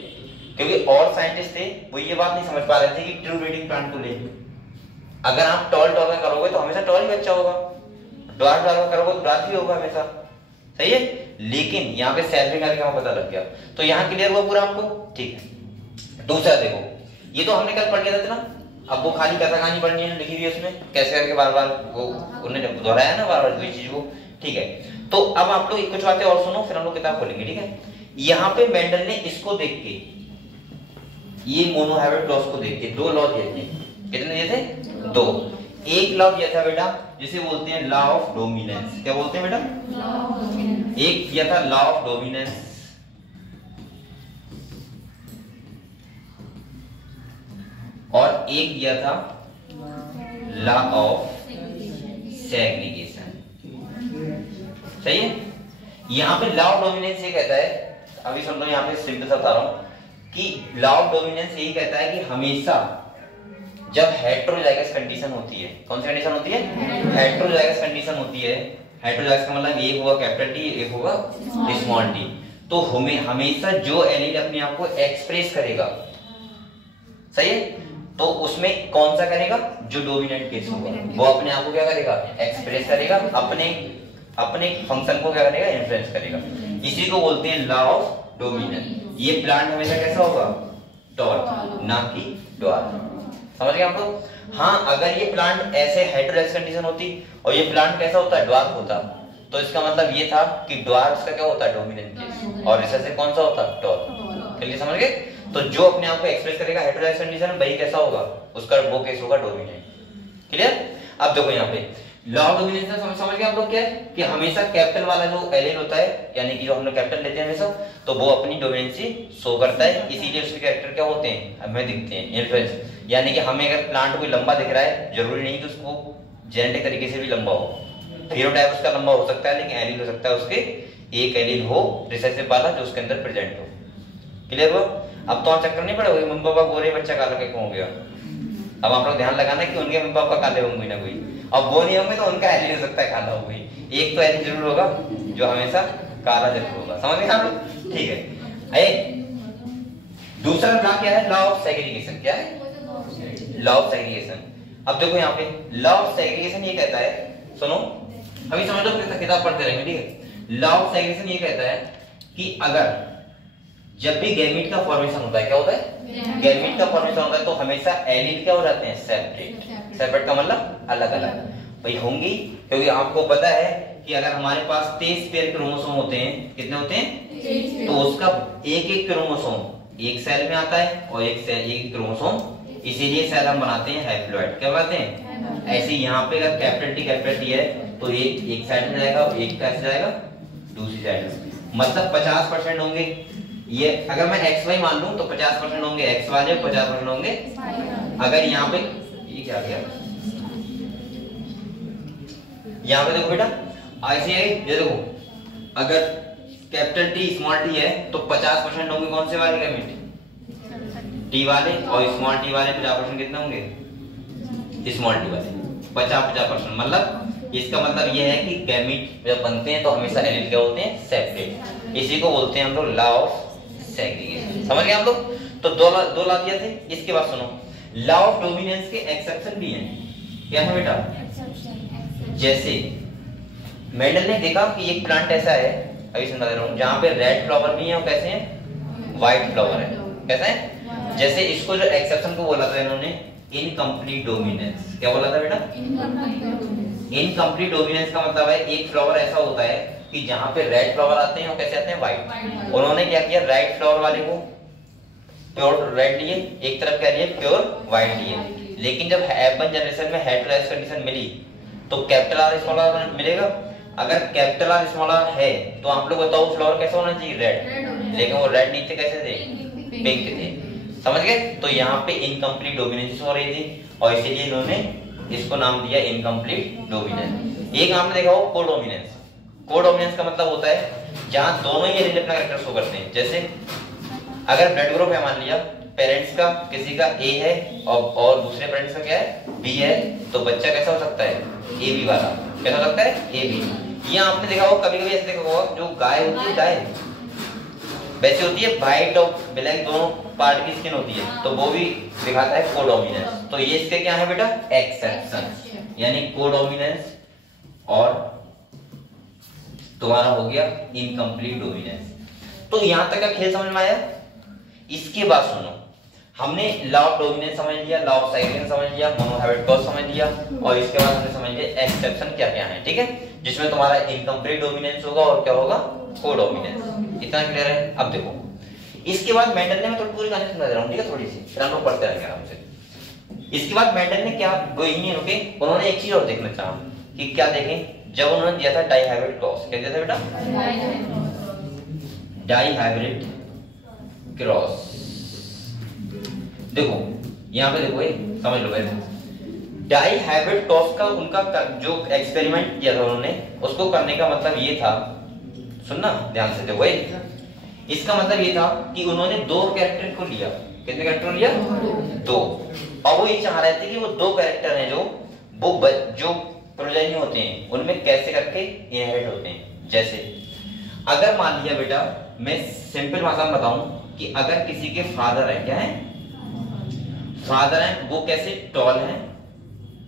क्योंकि और साइंटिस्ट थे वो ये बात नहीं समझ पा रहे थे कि ट्रू ब्रीडिंग प्लांट को ले, अगर आप टॉल टॉल का करोगे तो हमेशा टॉल ही बच्चा होगा, ड्वार्फ ड्वार्फ करोगे तो ड्वार्फ ही होगा हमेशा, सही है। लेकिन यहाँ पे सेल्फिंग का पता लग गया, तो यहाँ क्लियर हुआ पूरा आपको, ठीक है। दूसरा देखो, ये तो हमने कल पढ़ लिया था ना, अब वो खाली कथा कहानी पढ़नी है लिखी हुई है उसमें, कैसे करके बार बार वो उन्होंने दोहराया ना बार बार कोई चीज को, ठीक है। तो अब आप लोग कुछ बातें और सुनो, फिर हम लोग किताब खोलेंगे, ठीक है। यहाँ पे मेंडल ने इसको देख के, ये मोनोहाइब्रिड क्रॉस को देख के दो लॉ दिए थे, कितने दिए थे, दो। एक लॉ दिया था बेटा जिसे बोलते हैं लॉ ऑफ डोमिनेंस, क्या बोलते हैं बेटा, एक दिया था लॉ ऑफ डोमिनेंस, और एक दिया था लॉ ऑफ सेग्रीगेशन, सही है। यहां पे लॉ ऑफ डोमिनेंस ये कहता है, अभी सुन लो, यहां पे सिंपल सा बता रहा हूं कि लॉ ऑफ डोमिनेंस यही कहता है कि हमेशा जब हेटेरोजाइगस कंडीशन होती है, कौन सी कंडीशन होती है, हेटेरोजाइगस कंडीशन होती है, हेटेरोजाइगस का मतलब एक होगा कैपिटल टी, एक होगा स्मॉल टी, तो हमें हमेशा जो एलील अपने आप को एक्सप्रेस करेगा, सही है, तो उसमें कौन सा करेगा, जो डोमिनेंट केस होगा वो अपने आप को क्या करेगा, एक्सप्रेस करेगा, अपने फंक्शन को क्या करेगा, इन्फ्लुएंस करेगा। इसी को बोलते हैं लॉ ऑफ डोमिनेंस। ये प्लांट हमेशा कैसा होगा, टॉल, ना कि ड्वार्फ, समझ गए आप लोग। हाँ, अगर ये प्लांट ऐसे हेटेरोजाइगस कंडीशन होती और ये प्लांट कैसा होता है, ड्वार्फ होता, तो इसका मतलब ये था कि ड्वार्फ का क्या होता है, डोमिनेंट केस, और रिसेसिव कौन सा होता, टॉल। चलिए समझ गए। तो जो अपने आप को एक्सप्रेस करेगा हेटेरोजाइगस कंडीशन में, वही कैसा होगा, उसका वो केस होगा डोमिनेंट, क्लियर। अब देखो यहाँ पे लॉ ऑफ डोमिनेंस समझ गए आप लोग क्या है कि हमेशा कैपिटल वाला जो एलील होता है, यानी कि जो हम लोग कैपिटल लेते हैं हमेशा, तो वो अपनी डोमिनेंसी शो करता है, इसीलिए उसके कैरेक्टर क्या होते हैं, हमें दिखते हैं, इन्फ्लुएंस। यानी कि हमें अगर प्लांट कोई लंबा दिख रहा है, जरूरी नहीं कि उसको जेनेटिक तरीके से भी लंबा हो, फिनोटाइप उसका लंबा हो सकता है, लेकिन एलील हो सकता है उसके एक एलील हो रिसेसिव वाला जो उसके अंदर प्रेजेंट हो, क्लियर हुआ। अब तो चक्कर नहीं पड़ेगा मम्मी पापा गोरे बच्चा काला क्यों हो गया। अब आप लोग ध्यान लगाना कि उनके मम्मी पापा काले होंगे ना कोई, अब वो नहीं होंगे तो उनका एलील हो सकता है काला हो गई, एक तो एलील जरूर होगा जो हमेशा काला जरूर होगा, समझ गए आप लोग, ठीक है। दूसरा लॉ क्या है, लॉ ऑफ सेग्रीगेशन, क्या है, लॉ ऑफ सेग्रीगेशन। अब देखो यहाँ पे लॉ ऑफ सेग्रीगेशन ये कहता है, सुनो अभी समझ लो, किताब पढ़ते रहेंगे, ठीक है। लॉ ऑफ सेग्रीगेशन ये कहता है कि अगर जब भी गैमीट का फॉर्मेशन होता है, क्या होता है, गैमीट का फॉर्मेशन होता है, तो हमेशा एलील क्या हो जाते हैं, सेपरेट। सेपरेट का मतलब अलग अलग भाई होंगी, क्योंकि आपको पता है कि अगर हमारे पास 23 पेयर क्रोमोसोम होते हैं, कितने होते हैं, तो उसका एक एक क्रोमोसोम एक सेल में आता है और एक सेल एक क्रोमोसोम, इसीलिए सेल हम बनाते हैं हैप्लॉइड। क्या बनाते हैं, ऐसे यहाँ पे अगर कैपिटल टी है तो एक साइड में जाएगा, एक कैसे जाएगा, दूसरी साइड में, मतलब 50% होंगे ये। अगर मैं एक्स वाई मान लूं तो 50% होंगे एक्स वाले, 50% होंगे। अगर यहाँ पे ये क्या गया, यहाँ पे देखो बेटा ऐसे है, ये देखो अगर कैपिटल टी स्मॉल टी है तो 50% होंगे कौन से वाले गैमेट, टी वाले, और स्मॉल टी वाले 50% कितने होंगे, स्मॉल टी वाले 50%। मतलब इसका मतलब ये है कि गैमेट जब बनते हैं तो हमेशा एलील क्या होते हैं, सेपरेट। इसी को बोलते हैं हम लोग लॉ ऑफ सेग्रीगेशन। समझ गए हम लोग। तो दो ला दिए थे। इसके बाद सुनो, लॉ ऑफ डोमिनेंस के एक्सेप्शन भी हैं। क्या है बेटा, जैसे मेंडल ने देखा कि एक प्लांट ऐसा है, अभी समझा दे रहा हूं, जहां पे रेड फ्लावर भी है और कैसे हैं, व्हाइट फ्लावर है। कैसा है, जैसे इसको जो एक्सेप्शन को बोला था इन्होंने इनकम्प्लीट डोमिनेंस। क्या बोला था बेटा, इनकम्प्लीट डोमिनेंस का मतलब है एक फ्लावर ऐसा होता है कि जहां पे रेड फ्लावर आते हैं और कैसे आते हैं, व्हाइट। उन्होंने क्या किया, रेड फ्लावर वाले को प्योर रेड लिए, एक तरफ क्या लिए, प्योर व्हाइट लिए। लेकिन जब F1 जनरेशन में हेटेरोजाइगस कंडीशन मिली तो कैपिटल आर स्मॉल आर मिलेगा। अगर कैपिटल आर स्मॉल आर है तो आप लोग बताओ फ्लावर कैसा होना चाहिए, रेड। लेकिन वो रेड नहीं थे, कैसे थे, पिंक थे। समझ गए। तो यहाँ पे इनकम्प्लीट डोमिनेंस हो रही थी और इसीलिए इन्होंने इसको नाम दिया इनकम्प्लीट डोमिनेंस। एक आपने देखा हो कोडोमिनेंस। कोडोमिनेंस का मतलब होता है जहां दोनों ही एलील अपना कैरेक्टर शो करते हैं। जैसे अगर ब्लड ग्रुप है, मान लिया पेरेंट्स का किसी का ए है और दूसरे पेरेंट्स का क्या है, बी है, तो बच्चा कैसा हो सकता है, ए बी वाला। कैसा हो सकता है, ए बी। ये आपने देखा होगा, कभी कभी ऐसे देखा होगा, जो गाय होती है, गाय वैसे होती है, व्हाइट और ब्लैक दोनों पार्ट की स्किन होती है, तो वो भी दिखाता है कोडोमिनेंस। तो ये इसके क्या है बेटा, एक्सेप्शन, यानी कोडोमिनेंस और तुम्हारा हो गया इनकम्प्लीट डोमिनेंस। तो यहां तक का खेल समझ में आया। इसके बाद सुनो, हमने लॉ ऑफ डोमिनेंस समझ लिया, लॉ ऑफ सेग्रीगेशन समझ लिया, मोनोहैबिट कॉज समझ लिया, और इसके बाद हमने समझ लिया एक्सेप्शन क्या क्या है। ठीक है, जिसमें तुम्हारा इनकम्प्लीट डोमिनेंस होगा और क्या होगा, कोडोमिनेंस। इतना क्लियर है। अब देखो, इसके बाद मेंडल ने, मैं तो पूरी कहानी समझा रहा हूं, ठीक है, थोड़ी सी, फिर हम लोग पढ़ते रहेंगे आराम से। इसके बाद मेंडल ने क्या, वो ही नहीं रुके, उन्होंने एक चीज और देखना चाहा कि क्या देखें, जब उन्होंने दिया था डाइहाइब्रिड क्रॉस। क्या दिया था बेटा, डाइहाइब्रिड क्रॉस। देखो यहां पे देखो, ये समझ लो पहले, डाइहाइब्रिड क्रॉस का उनका जो एक्सपेरिमेंट किया था उन्होंने, उसको करने का मतलब ये था, सुनना ध्यान से, देखो इसका मतलब ये था कि उन्होंने दो कैरेक्टर को लिया। कितने कैरेक्टर लिया, दो। और वो ये चाह रहे थे कि वो दो कैरेक्टर हैं वो जो प्रोजेनी होते हैं उनमें कैसे करके इनहेरिट होते हैं। जैसे अगर मान लिया बेटा, मैं सिंपल भाषा में बताऊं कि अगर किसी के फादर है, क्या है, फादर है, वो कैसे टॉल है,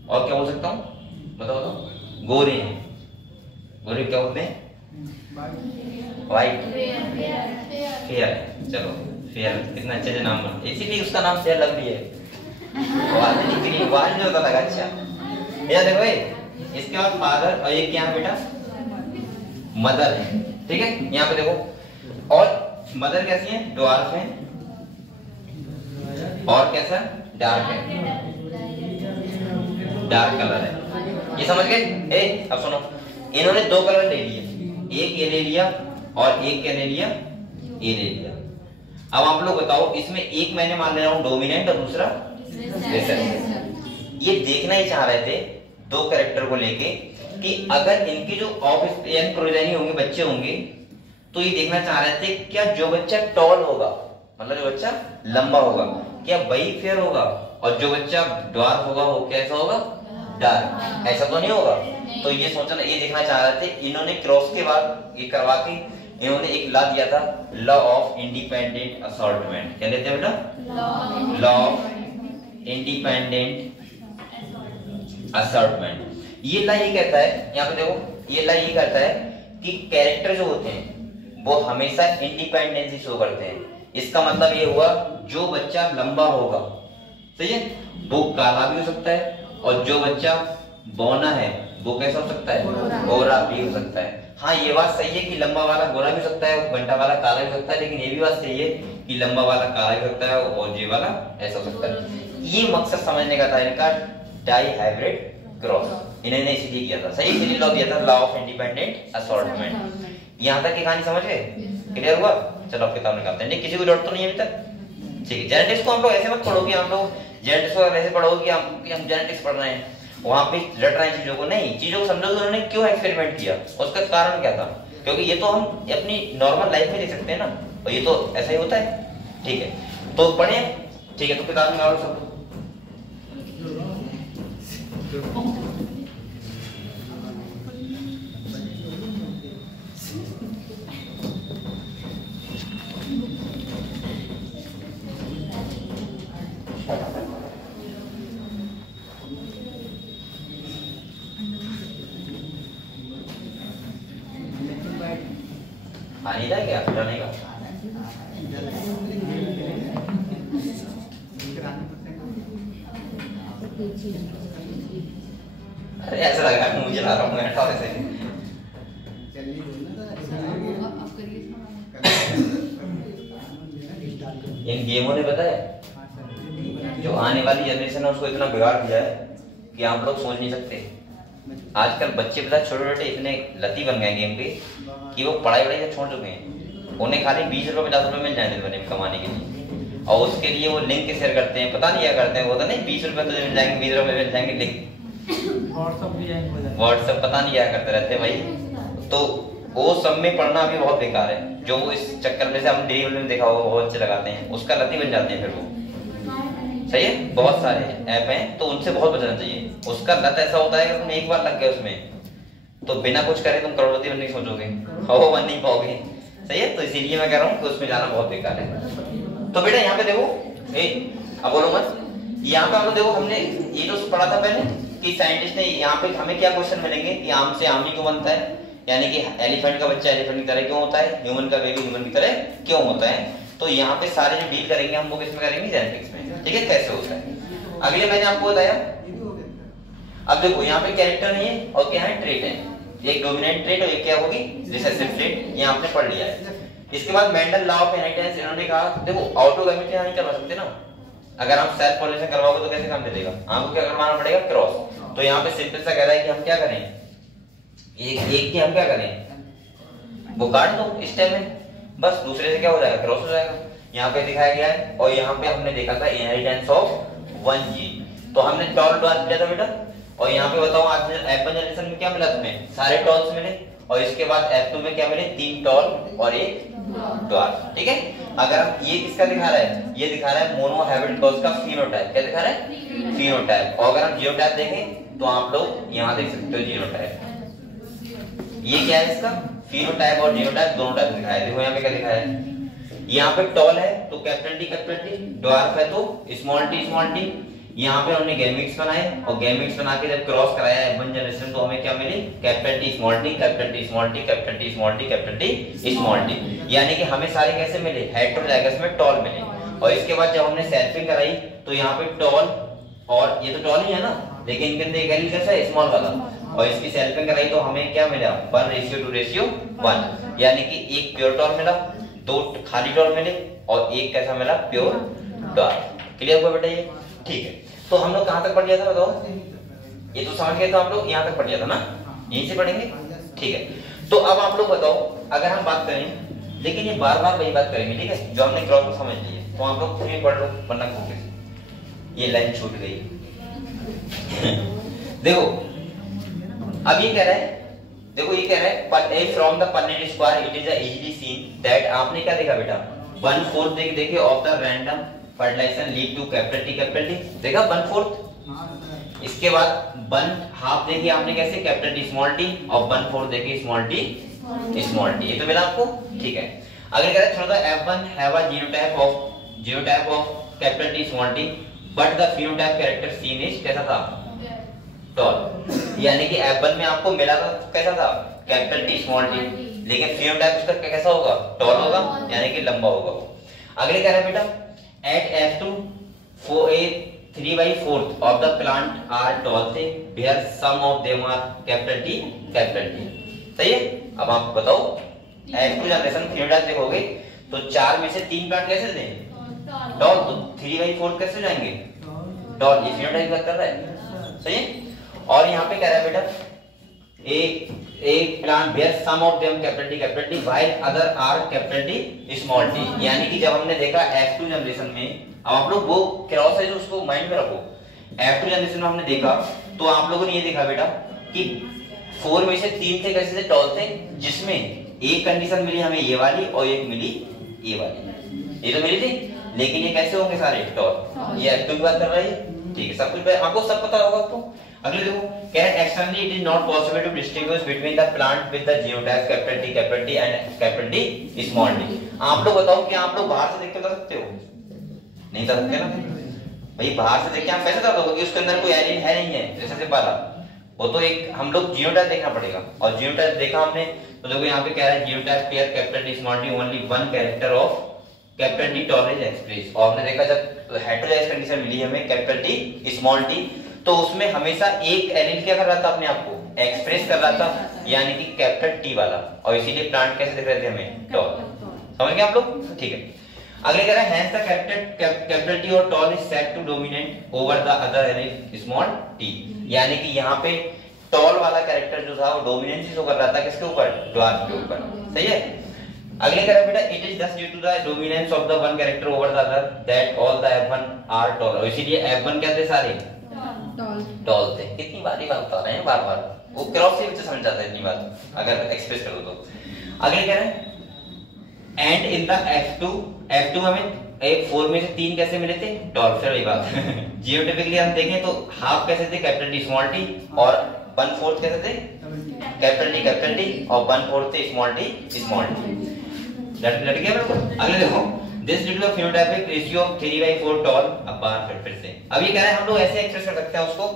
और क्या बोल सकता हूं, बताओ तो, गोरे हैं। गोरे क्या बोलते हैं, वाइट, फेयर है। चलो फेयर, कितना अच्छे से नाम बना, इसीलिए उसका नाम फेयर लग रही है, आवाज नहीं होता लगा। अच्छा ये देखो, इसके बाद फादर, और ये क्या है बेटा, मदर है। ठीक है, यहाँ पे देखो, और मदर कैसी है, ड्वार्फ है, और कैसा, डार्क है, डार्क कलर है। ये समझ गए। अब सुनो, इन्होंने दो कलर ले लिए, एक ये ले लिया और एक क्या ले लिया, ये ले लिया। अब आप लोग बताओ, इसमें एक मैंने मान ले रहा हूं डोमिनेंट और दूसरा रिसेसिव। ये देखना ही चाह रहे थे दो कैरेक्टर को लेके कि अगर इनके जो ऑफस्प्रिंग प्रोजेनी होंगे, बच्चे होंगे, तो ये देखना चाह रहे थे क्या जो बच्चा टॉल होगा, मतलब जो बच्चा लंबा होगा, क्या वही फेयर होगा, और जो बच्चा ड्वार्फ होगा वो कैसा होगा, डार्क। ऐसा तो नहीं होगा। तो ये सोचना, ये देखना चाह रहे थे। इन्होंने क्रॉस के बाद ये करवा के इन्होंने एक लॉ दिया था, लॉ ऑफ इंडिपेंडेंट असॉर्टमेंट। क्या कहते हैं बेटा, लॉ ऑफ इंडिपेंडेंट असॉर्टमेंट। ये लॉ ये कहता है, यहाँ पे देखो, ये लॉ ये कहता है कि कैरेक्टर जो होते हैं वो हमेशा इंडिपेंडेंसी शो करते हैं। इसका मतलब ये हुआ जो बच्चा लंबा होगा, सही है, वो काला भी हो सकता है, और जो बच्चा बौना है वो कैसा हो सकता है, गोरा भी हो सकता है। हाँ ये बात सही है कि लंबा वाला गोरा भी हो सकता है, घंटा वाला काला भी हो सकता है, लेकिन ये भी बात सही है कि लंबा वाला काला भी हो सकता है और ये वाला ऐसा हो सकता है। ये मकसद समझने का था इनका डाई हाइब्रिड क्रॉस, इन्होंने इसीलिए किया था, सही, इसीलिए लॉ दिया था, लॉ ऑफ इंडिपेंडेंट असॉर्टमेंट। यहाँ तक की कहानी समझ गए, क्लियर हुआ? चलो अब किताब निकालते हैं। नहीं किसी को डाउट तो नहीं है अभी तक? ठीक है। जेनेटिक्स को हम लोग ऐसे मत पढ़ोगे, हम लोग जेनेटिक्स को ऐसे पढ़ोगे कि हम जेनेटिक्स पढ़ रहे हैं, वहां पे रट रहे हैं चीजों को, नहीं, चीजों को समझो उन्होंने क्यों एक्सपेरिमेंट किया, उसका कारण क्या था, क्योंकि ये तो हम अपनी नॉर्मल लाइफ में देख सकते हैं ना, और ये तो ऐसा ही होता है। ठीक है, तो पढ़े, ठीक है, तो किताब निकालो सब। पानी था क्या जाने का? अरे ऐसा लग रहा है मुझे ला रहा हूँ मैं हटाओ ऐसे। इन गेमों ने पता है जो आने वाली जनरेशन है उसको इतना बिगाड़ दिया है कि आप लोग सोच नहीं सकते। आजकल बच्चे पता छोटे छोटे इतने लती बन गए गेम पे कि वो पढ़ाई वढ़ाई से छोड़ चुके हैं। उन्हें खाली 20 रुपए 50 रुपए मिल जाए दिन भर में कमाने के लिए, और उसके लिए वो लिंक शेयर करते हैं, पता नहीं क्या करते हैं, वो तो नहीं 20 रुपए तो मिल जाएंगे, 20 रुपए मिल जाएंगे, लिंक व्हाट्सएप पता नहीं क्या करते रहते हैं भाई। तो वो सब में पढ़ना भी बहुत बेकार है, जो वो इस चक्कर में से हम डेली में देखा होगा बहुत अच्छे लगाते हैं, उसका लती बन जाते हैं फिर वो, सही है। बहुत सारे ऐप हैं तो उनसे बहुत बचना चाहिए। उसका लत ऐसा होता है कि तुम एक बार लग गए उसमें तो बिना कुछ करे तुम करोड़पति बनने की सोचोगे, हो बन नहीं पाओगे, सही है। तो इसीलिए मैं कह रहा हूँ कि उसमें जाना बहुत बेकार है। तो बेटा यहाँ पे देखो, अब बोलो मत, यहाँ पे आप लोग देखो, हमने ये तो पढ़ा था पहले कि साइंटिस्ट ने यहाँ पे हमें क्या क्वेश्चन मिलेंगे कि आम से आम ही क्यों बनता है, यानी कि एलिफेंट का बच्चा एलिफेंट की तरह क्यों होता है, ह्यूमन का बेबी ह्यूमन की तरह क्यों होता है। तो यहाँ पे सारे जो डील करेंगे हम वो किसमें करेंगे, जेनेटिक्स में, ठीक है, कैसे होता है। अगले मैंने आपको बताया, अब देखो यहाँ पे कैरेक्टर नहीं है और क्या है, ट्रेट है, एक डोमिनेंट ट्रेट और एक क्या होगी, रिसेसिव ट्रेट, ये आपने पढ़ लिया है। इसके बाद मेंडल लॉ ऑफ इनहेरिटेंस, इन्होंने कहा देखो ऑटोगैमेटी नहीं करवा सकते ना, अगर हम सेल्फ पॉलिनेशन करवाओगे तो कैसे काम चलेगा, हमको क्या करवाना पड़ेगा, क्रॉस। तो यहाँ पे सिंपल सा कह रहा है कि हम क्या करें, एक की हम क्या करें, वो काट दो स्टेम में, बस दूसरे से क्या हो जाएगा, क्रॉस हो जाएगा। यहाँ पे दिखाया गया है, और यहाँ पे हमने देखा था इनहेरिटेंस ऑफ 1 जीन, तो हमने टॉल डॉट लिया था बेटा, और यहाँ पे बताओ आज F1 जनरेशन में क्या मिला तुम्हें, सारे टॉल्स मिले, और इसके बाद F2 में क्या मिले, 3 टॉल और 1 डॉट, ठीक है। अगर हम ये किसका दिखा रहा है, ये दिखा रहा है मोनो हैबिट क्रॉस का फिनोटाइप, क्या दिखा रहा है, फिनोटाइप। और अगर हम जीनोटाइप देखें तो आप लोग यहाँ देख सकते हो जीनोटाइप, ये क्या है इसका, फिनोटाइप और जीनोटाइप दोनों टाइप दिखाया है। देखो यहाँ पे क्या दिखाया है, यहाँ पे टॉल है तो कैपिटल टी, ड्वार्फ है तो स्मॉल टी। यहाँ पे हमने गैमेट्स बनाए, और गैमेट्स बना के जब क्रॉस कराया F1 जनरेशन तो हमें क्या मिली, capital T small T, capital T small T, capital T small T, capital T small T, यानी कि हमें सारे कैसे मिले, हेटेरोजाइगस में टॉल मिले। और इसके बाद जब हमने सेल्फिंग कराई तो यहाँ पे टॉल, और ये तो टॉल ही है ना, लेकिन इनके अंदर एक एलील कैसा है, स्मॉल वाला, और इसकी सेल्फिंग कराई तो हमें क्या मिला, 1:2:1, यानी कि एक प्योर टॉल मिला, 2 खाली टॉल मिले, और एक कैसा मिला, प्योर डॉट। क्लियर हुआ बेटा ये, ठीक है। तो हम लोग कहां तक पढ़ लिया था बताओ, ये तो समझ गए, तो हम लोग यहाँ तक पढ़ लिया था ना, यहीं से पढ़ेंगे, ठीक है। तो अब आप लोग बताओ, अगर हम बात करें, लेकिन ये बार बार वही बात करेंगे, ठीक है, जो हमने क्रॉस में समझ ली है, तो आप लोग खुद ही पढ़ लो वरना खोगे, ये लाइन छूट गई। देखो अब ये कह रहा है, देखो ये कह रहा है from the parent square it is easily seen that, आपने क्या देखा बेटा, 1/4 देखिए of the random fertilization lead to capital T, देखा 1/4। इसके बाद 1/2 देखिए आपने कैसे, कैपिटल टी स्मॉल टी, और 1/4 देखिए स्मॉल टी, ये तो मिला आपको, ठीक है। अगर कह रहे थोड़ा सा F1 have a genotype of capital T small T, but the phenotype character seen is कैसा था, टॉल, यानी कि F1 में आपको मिला था कैसा था, कैपिटल टी स्मॉल टी, लेकिन फिनोटाइप उसका कैसा होगा, टॉल होगा, यानी कि लंबा होगा। अगले कह रहे हैं बेटा eight F2 3/4 of the plant are tall thing where some of them are capital T capital T। सही है। अब आप बताओ F2 जनरेशन फिनोटाइप देखोगे तो 4 में से 3 प्लांट कैसे थे, टॉल, तो 3/4 कैसे जाएंगे, टॉल, ये फिनोटाइप बात कर रहा है। सही है। और यहाँ पे कह रहा है बेटा एक plant where some of them capital T while other are capital T small T, यानी कि जब हमने देखा F2 जनरेशन में, अब आप लोग वो क्रॉस है जो उसको माइंड में रखो, F2 जनरेशन में हमने देखा तो आप लोगों ने ये देखा बेटा कि 4 में से 3 थे कैसे थे, टॉल थे, जिसमें एक कंडीशन मिली हमें ये वाली और एक मिली ये वाली, ये तो मिली थी, लेकिन ये कैसे होंगे सारे टॉल, ये F2 की बात कर रहा है। ठीक है, सब कुछ आपको सब पता होगा आपको। अगले देखो कह रहे हैं externally it is not possible to distinguish between the plant with the genotype capital T and capital T small T. आप लोग बताओ कि आप लोग बाहर से देख के बता सकते हो, नहीं बता सकते ना भाई, बाहर से देख के आप कैसे बता दोगे कि उसके अंदर कोई एलियन है नहीं है, जैसे से वाला, वो तो एक हम लोग जीनोटाइप देखना पड़ेगा, और जीनोटाइप देखा हमने तो देखो यहाँ पे कह रहा है genotype pair capital T small T only one character of capital T tall is express. और हमने देखा जब हेटेरोजाइगस कंडीशन मिली हमें कैपिटल टी स्मॉल टी, तो उसमें हमेशा एक एलील क्या कर रहा था, अपने आप को एक्सप्रेस कर रहा था, यानी कि कैपिटल टी वाला, और इसीलिए प्लांट कैसे दिख रहे थे हमें, टॉल। समझ गए आप लोग। ठीक है, अगले कह रहा है हेंस द कैपिटल टी और tall is said to dominate over the other allele small T, यानी कि यहाँ पे टॉल वाला कैरेक्टर जो था वो डोमिनेंस शो कर रहा था किसके ऊपर, ड्वार्फ के ऊपर। सही है। अगले कह रहा है बेटा it is just due to the dominance of the one character over the other that all the F1 are tall, और इसीलिए F1 क्या थे, सारे टॉल थे। कितनी बार बात बता रहे हैं, बार बार वो क्रॉस से भी समझ जाता है इतनी बात अगर एक्सप्रेस करो तो। अगले कह रहे हैं एंड इन द F2 हमें एक 4 में से 3 कैसे मिले थे, टॉल। फिर वही बात जियोटिपिकली हम देखें तो हाफ कैसे थे, कैपिटल टी स्मॉल टी, और 1/4 कैसे थे, कैपिटल टी, और 1/4 थे स्मॉल टी। लट गया बिल्कुल। अगले देखो this due to the phenotypic ratio of 3/4 tall अपार। फिर से अब ये कह रहा है हम लोग ऐसे एक्सप्रेस कर सकते हैं उसको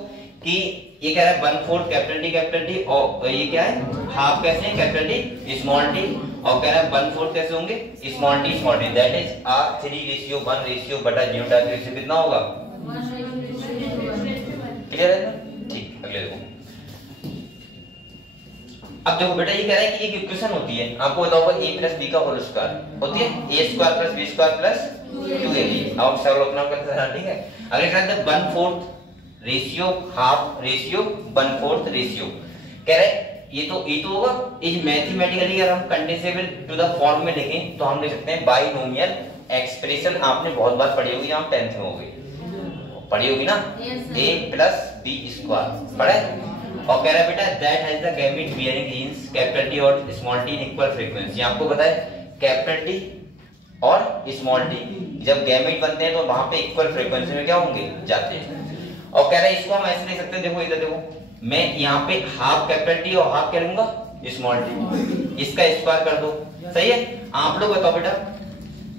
कि ये कह रहा है 1/4 कैपिटल टी और ये क्या है, हाफ कैसे है, कैपिटल टी स्मॉल टी, और कह रहा है 1/4 कैसे होंगे, small T, that is R3:1 ratio बटा जीनोटाइप रेशियो कितना होगा, क्लियर है ना। ठीक, अगले देखो। अब देखो बेटा ये कह रहा है कि एक इक्वेशन होती है, आपको बताओ a + b का होल स्क्वायर होती है a² + b² + 2ab। अब सब लोग अपना करते हैं, ठीक है। अगले कह रहा है 1/4 रेशियो, हाफ रेशियो, 1/4 रेशियो, कह रहे हैं ये तो होगा, इस मैथमेटिकली अगर हम कंडेंसेबल टू द फॉर्म में लिखें तो हम लिख सकते हैं बाइनोमियल एक्सप्रेशन। आपने बहुत बार पढ़ी होगी, आप 10th में होगी, पढ़ी होगी ना, a + b² पढ़ा है। और कह रहा है बेटा that has the gamete bearing genes capital T और small T in equal frequency. आपको पता है कैपिटल टी और स्मॉल टी जब गैमेट बनते हैं तो वहां पे इक्वल फ्रीक्वेंसी में क्या होंगे, जाते हैं। और कह रहा है इसको हम ऐसे लिख सकते हैं, देखो इधर देखो, मैं यहाँ पे हाफ कैपिटल टी और हाफ क्या लूंगा, स्मॉल टी, इसका स्क्वायर कर दो। सही है। आप लोग बताओ बेटा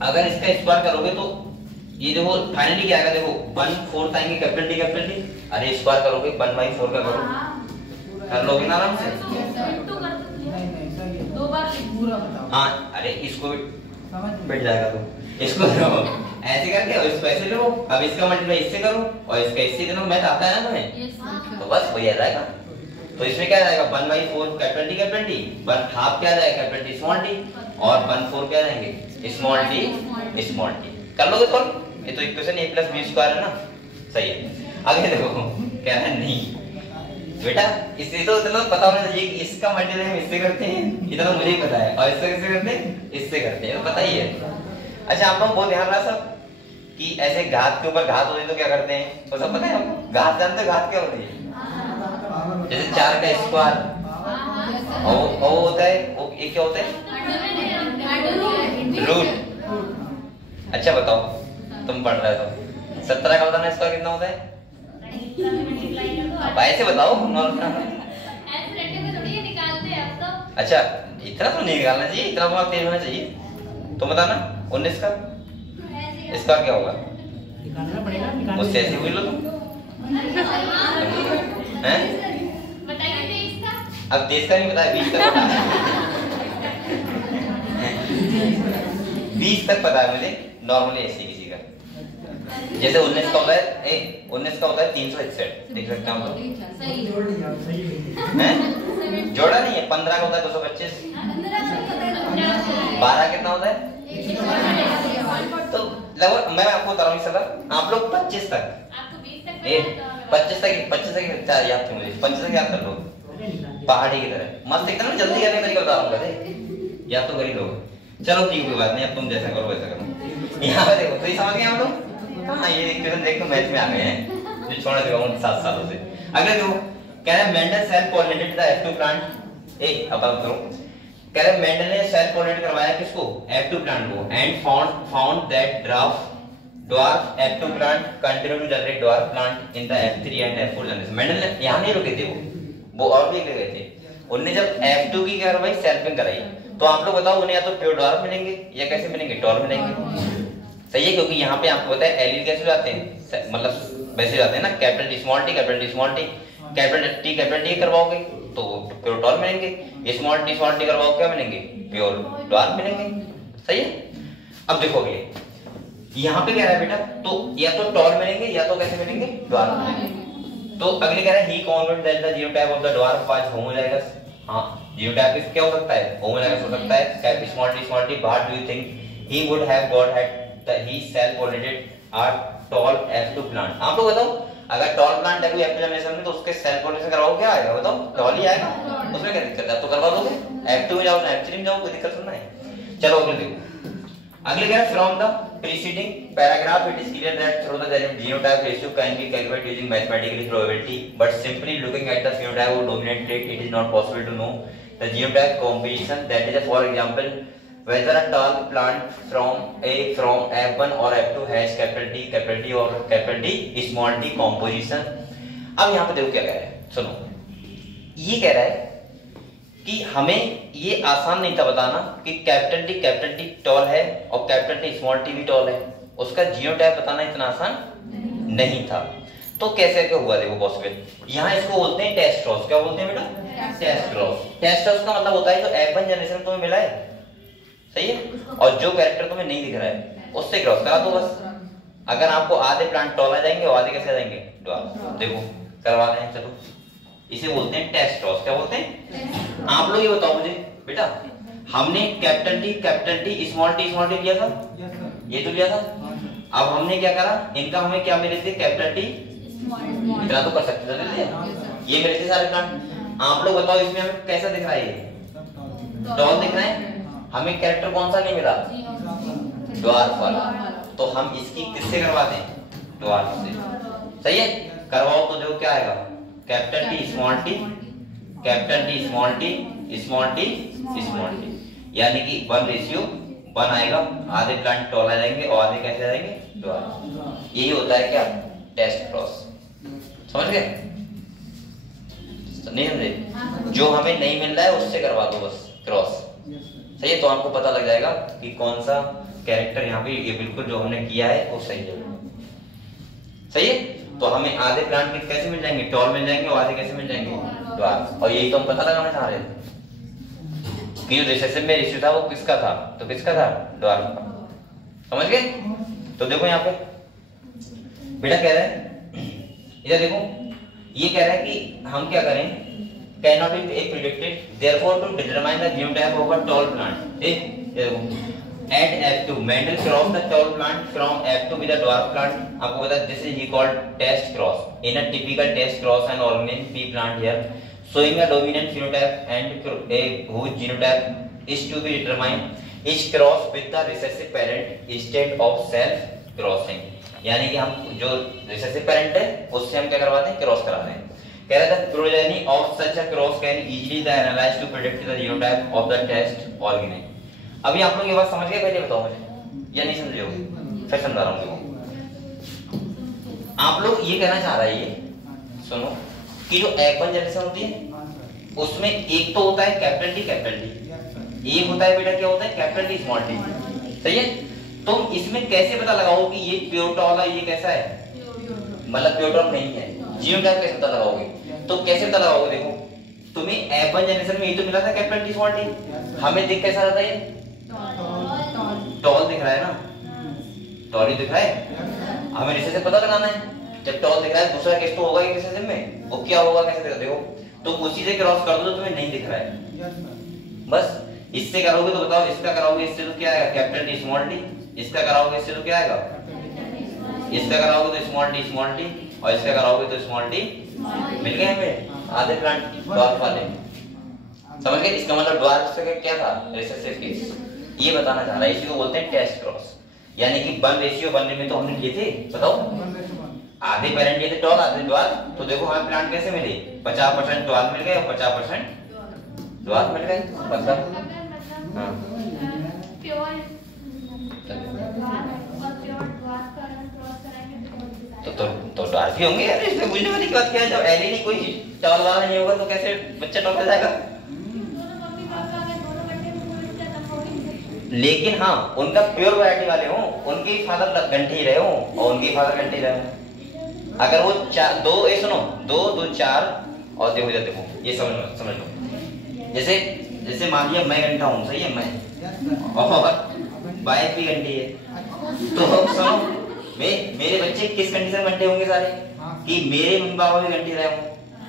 अगर इसका स्क्वायर करोगे तो ये देखो फाइनली क्या आएगा, देखो 1/4 आएंगे कैपिटल टी, अरे स्क्वायर करोगे 1/4 का करो, कर लोगे ना आराम से। हाँ, अरे इसको बैठ जाएगा तो इसको ऐसे करके और इसको ऐसे लो, अब इसका मल्टीप्लाई इससे करो और इसका इससे करो, मैथ आता है ना तुम्हें, तो बस वही आ जाएगा। तो इसमें क्या जाएगा 1/4 कैपिटल टी, 1/2 क्या जाएगा कैपिटल टी स्मॉल टी, और 1/4 क्या जाएंगे स्मॉल टी। कर लोगे सॉल्व, ये तो इक्वेशन a + b² है ना। सही है। आगे देखो क्या है, नहीं बेटा इसे तो इतना पता होना चाहिए कि इसका मल्टीप्लाई हम इससे करते हैं, इतना मुझे ही पता है, और इससे कैसे करते हैं, इससे करते हैं, तो पता ही है। अच्छा आप लोग बहुत ध्यान रहा सब कि ऐसे घात के ऊपर घात होती तो क्या करते हैं, तो सब पता है आपको, घात जानते हो घात क्या होती है, जैसे 4 का स्क्वायर और होता है वो ये क्या होता है, रूट। अच्छा बताओ तुम पढ़ रहे हो 17 का बताना स्क्वायर कितना होता है, अब ऐसे बताओ अच्छा इतना तो नहीं निकालना चाहिए, इतना तो तेज होना चाहिए। तो बताना 19 का इसका क्या होगा, उससे ऐसे बोल लो तुम हैं। अब 23 का नहीं बताया, 20 का 20 तक पता है मुझे नॉर्मली ऐसे किसी का। जैसे 19 का होता है 19 का होता है 361, देख सकते हैं हम लोग। जोड़ा नहीं है। 15 का होता है 225। 12 कितना होता है? तो लगभग मैं आपको बता रहा हूँ सर, आप लोग 25 तक 25 तक याद थे मुझे, 25 तक याद कर लो। पहाड़ी की तरह मस्त एकदम जल्दी करने का तरीका बता रहा हूँ, याद तो कर ही लोगे। चलो ठीक है, कोई बात नहीं, अब तुम जैसा करो वैसा करो। यहाँ पे देखो, तो ये समझ गए हम लोग। हाँ, ये इक्वेशन देख के मैथ में आ गए हैं जो छोड़ चुका हूँ 7 सालों से। अगले देखो, कह रहे Mendel self pollinated the F2 plant. अब बात करो, कह रहे मेंडल ने सेल्फ पॉलिनेट करवाया किसको? F2 प्लांट को, and found that dwarf F2 plant continue to generate dwarf plant in the F3 and F4 generation। Mendel ने यहाँ नहीं रुके थे, वो और भी गए थे। उन्होंने जब F2 की कार्रवाई सेल्फिंग कराई, तो आप लोग बताओ उन्हें या तो प्योर डॉर्फ मिलेंगे या कैसे मिलेंगे? टॉल मिलेंगे। सही है, क्योंकि यहाँ पे आपको पता है एलील कैसे जाते हैं, मतलब वैसे जाते हैं ना, capital T small T capital T small T capital T करवाओगे तो प्योर टॉल मिलेंगे, स्मॉल टी करवाओ क्या मिलेंगे? प्योर डॉर्फ मिलेंगे। सही है। अब देखोगे यहाँ पे कह रहा है बेटा, तो या तो टॉल मिलेंगे या तो कैसे मिलेंगे? डॉर्फ मिलेंगे। तो अगले कह रहा है he concluded that the genotype of the dwarf was homozygous. हाँ, जीनोटाइप क्या हो सकता है? होमोजाइगस हो सकता है। Small T what do you think he would have got had the he self pollinated are tall F2 plant. आप लोग बताओ, अगर टॉल प्लांट है कोई F2 जनरेशन में, तो उसके सेल्फ पॉलिनेशन करवाओ, क्या आएगा बताओ? टॉल ही आएगा। उसमें क्या दिक्कत है? तो करवा दोगे। F2 में जाओ ना F3 में जाओ, कोई दिक्कत नहीं है। चलो अगले देखो, अगले कह रहा है from the preceding paragraph it is clear that through the genotype ratio can be calculated using mathematical probability, but simply looking at the phenotype of dominant trait it is not possible to know the genotype composition, that is for example whether a tall plant from F1 or F2 has capital T or capital T small t composition। अब यहाँ पे देखो क्या कह रहा है, सुनो। ये कह रहा है कि हमें ये आसान नहीं था बताना कि कैपिटल टी टॉल है और कैपिटल टी स्मॉल टी भी टॉल है। उसका जीनोटाइप बताना इतना आसान नहीं था। तो कैसे क्या हुआ देखो पॉसिबल। यहाँ इसको बोलते हैं टेस्ट क्रॉस। क्या बोलते हैं बेटा? Test cross. टेस्ट क्रॉस का मतलब होता है जो F1 जनरेशन तुम्हें मिला है, सही है, और जो कैरेक्टर तुम्हें नहीं दिख रहा है उससे क्रॉस करा दो बस। अगर आपको आधे प्लांट टॉल आ जाएंगे और आधे कैसे आ जाएंगे? डॉर्फ। देखो करवा रहे हैं, चलो इसे बोलते हैं टेस्ट क्रॉस। क्या बोलते हैं? आप लोग ये बताओ मुझे बेटा, हमने कैपिटल टी स्मॉल टी लिया था, ये तो लिया था। अब हमने क्या करा, इनका हमें क्या मिले थे? कैपिटल टी, इतना तो कर सकते थे, ये मिले थे सारे प्लांट। आप लोग बताओ इसमें हमें कैसा दिख रहा है? ये टॉल दिख रहा है। हमें कैरेक्टर कौन सा नहीं मिला? डॉर्फ वाला। तो हम इसकी किससे करवा दें? डॉर्फ से। सही है, करवाओ तो जो क्या आएगा? कैपिटल टी स्मॉल टी यानी कि 1:1 आएगा। आधे प्लांट टॉल आ जाएंगे और आधे कैसे आ जाएंगे? डॉर्फ। यही होता है क्या? Test cross. समझ गए? नहीं समझे? जो हमें नहीं मिल रहा है उससे करवा दो बस क्रॉस। सही है, तो आपको पता लग जाएगा कि कौन सा कैरेक्टर यहाँ पे ये बिल्कुल जो हमने किया है वो सही है। सही है, तो हमें आधे प्लांट कैसे मिल जाएंगे? टॉल मिल जाएंगे और आधे कैसे मिल जाएंगे? डॉर्फ। और यही तो हम पता लगाना चाह रहे थे कि जो रिसेसिव में रेशियो था वो किसका था? तो किसका था? डॉर्फ का। समझ गए? तो देखो यहाँ पे बेटा कह रहा है, इधर देखो, ये कह रहा है कि हम क्या करें? cannot be predicted, therefore to determine the genotype of a tall plant, at F2 Mendel crossed the tall plant from F2 with a dwarf plant। आपको पता है this is he called test cross। In a typical test cross an organism pea plant here showing a dominant phenotype and a whose genotype is to be determined is crossed with the recessive parent instead of self crossing। यानी कि हम जो recessive parent है उससे हम क्या करवाते हैं? क्रॉस कराते हैं। कह रहा था progeny of such a cross can easily be analyzed to predict the genotype of the test organism। अभी आप लोग ये बात समझ गए? पहले बताओ मुझे, या नहीं समझे हो? फिर समझा रहा हूँ देखो। आप लोग ये कहना चाह रहा है, ये सुनो कि जो F1 जनरेशन होती है उसमें एक तो होता है कैपिटल टी, एक होता है बेटा क्या होता है? Capital T small T. सही है, तुम इसमें कैसे पता लगाओ कि ये प्योर टॉल है, ये कैसा है? मतलब प्योर टॉल नहीं है। जीनोटाइप कैसे पता लगाओगे? तो कैसे पता लगाओगे? देखो तुम्हें F1 जनरेशन में ये तो मिला था कैपिटल टी स्मॉल टी, हमें दिख कैसा रहा था? ये टॉल दिख रहा है ना, टॉल ही दिख रहा है, हमें रिसेसिव पता लगाना है। जब टॉल दिख रहा है दूसरा केस तो होगा ही रिसेसिव में, वो क्या होगा कैसे दिखा देखो, तुम उसी से क्रॉस कर दो तो तुम्हें नहीं दिख रहा है। बस इससे करोगे तो बताओ, इसका कराओगे इससे तो क्या आएगा, कैपिटल टी स्मॉल टी, इसका कराओगे इससे तो क्या आएगा, इसका कराओगे तो स्मॉल टी और इसका कराओगे तो स्मॉल टी। मिल गए हमें आधे प्लांट ड्वार्फ वाले, समझ गए। इसका मतलब ड्वार्फ से क्या था, रिसेसिव केस, ये बताना चाह रहा है। इसी को बोलते हैं टेस्ट क्रॉस, यानी कि 1:1 में तो हमने लिए थे, बताओ आधे पेरेंट लिए थे टॉल आधे ड्वार्फ, तो देखो हमें प्लांट कैसे मिले, 50% टॉल मिल गए और 50% ड्वार्फ मिल गए। मतलब हाँ तो ड्वार्फ ही होंगे यार, इसमें बुझने वाली बात क्या है। जब एल ही नहीं कोई टॉल वाला नहीं होगा तो कैसे बच्चा टॉल हो जाएगा। लेकिन हाँ उनका प्योर वैरायटी वाले हो, उनके फादर गंठे ही रहे हो और उनके फादर गंठे ही रहे हो। अगर वो चार दो ए सुनो 2 2 4 और देखो इधर देखो, ये समझ लो। जैसे मान लिया मैं गंठा हूँ, सही है, मैं और वाइफ भी गंठी है, तो सुनो मेरे बच्चे किस कंडीशन में गंठे होंगे सारे, कि मेरे मम्मी पापा भी गंठे रहे हों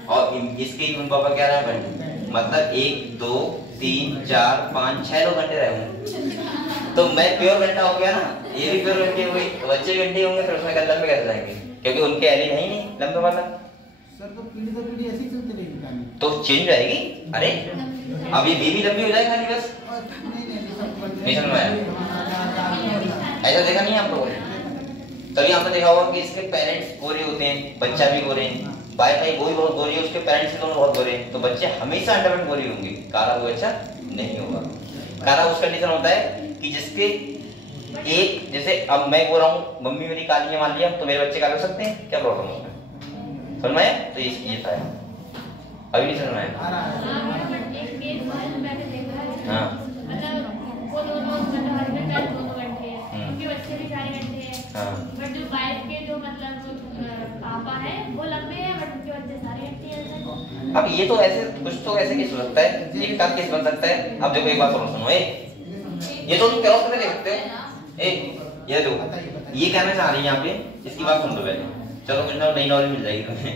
और इसके मम्मी पापा क्या रहे गंठे, मतलब 1 2 3 4 5 6 लोग गंठे रहे होंगे। तो मैं प्योर गंठा हो गया ना, ये भी प्योर गंठे हो गई, तो बच्चे गंठे होंगे, फिर उसमें गंधन में कैसे जाएंगे, क्योंकि उनके एलिन है ही नहीं लंबे वाला। सर तो पीढ़ी ऐसी चलती रहेगी कहानी, तो चेंज रहेगी। अरे अब ये बीवी लंबी हो जाएगी खाली बस, नहीं समझ में आया, ऐसा देखा नहीं आप लोगों ने। तभी आपने देखा होगा कि इसके पेरेंट्स गोरे होते हैं, बच्चा भी गोरे हैं, बाय भाई वो भी बहुत गोरी है, उसके पेरेंट्स भी दोनों बहुत गोरे हैं, तो बच्चे हमेशा 100% गोरी होंगे, काला कोई अच्छा नहीं होगा। काला उस कंडीशन होता है कि जिसके एक, जैसे अब मैं गोरा हूँ, मम्मी मेरी काली है मान लिया, तो मेरे बच्चे काले हो सकते हैं, क्या प्रॉब्लम है उसमें, समझ में आया। तो ये था, अभी नहीं समझ में आया। हाँ बट जो वाइफ के जो मतलब पापा है वो लंबे हैं, बट उनके बच्चे सारे गंठे हैं। अब ये तो ऐसे कुछ तो ऐसे केस हो सकता है, एक का केस बन सकता है। अब देखो एक बात सुनो, ये तो तुम क्रॉस करके देख सकते हो। ये देखो ये कहना चाह रही है यहाँ पे, इसकी बात सुन लो पहले, चलो कुछ ना नई नॉलेज मिल जाएगी तुम्हें।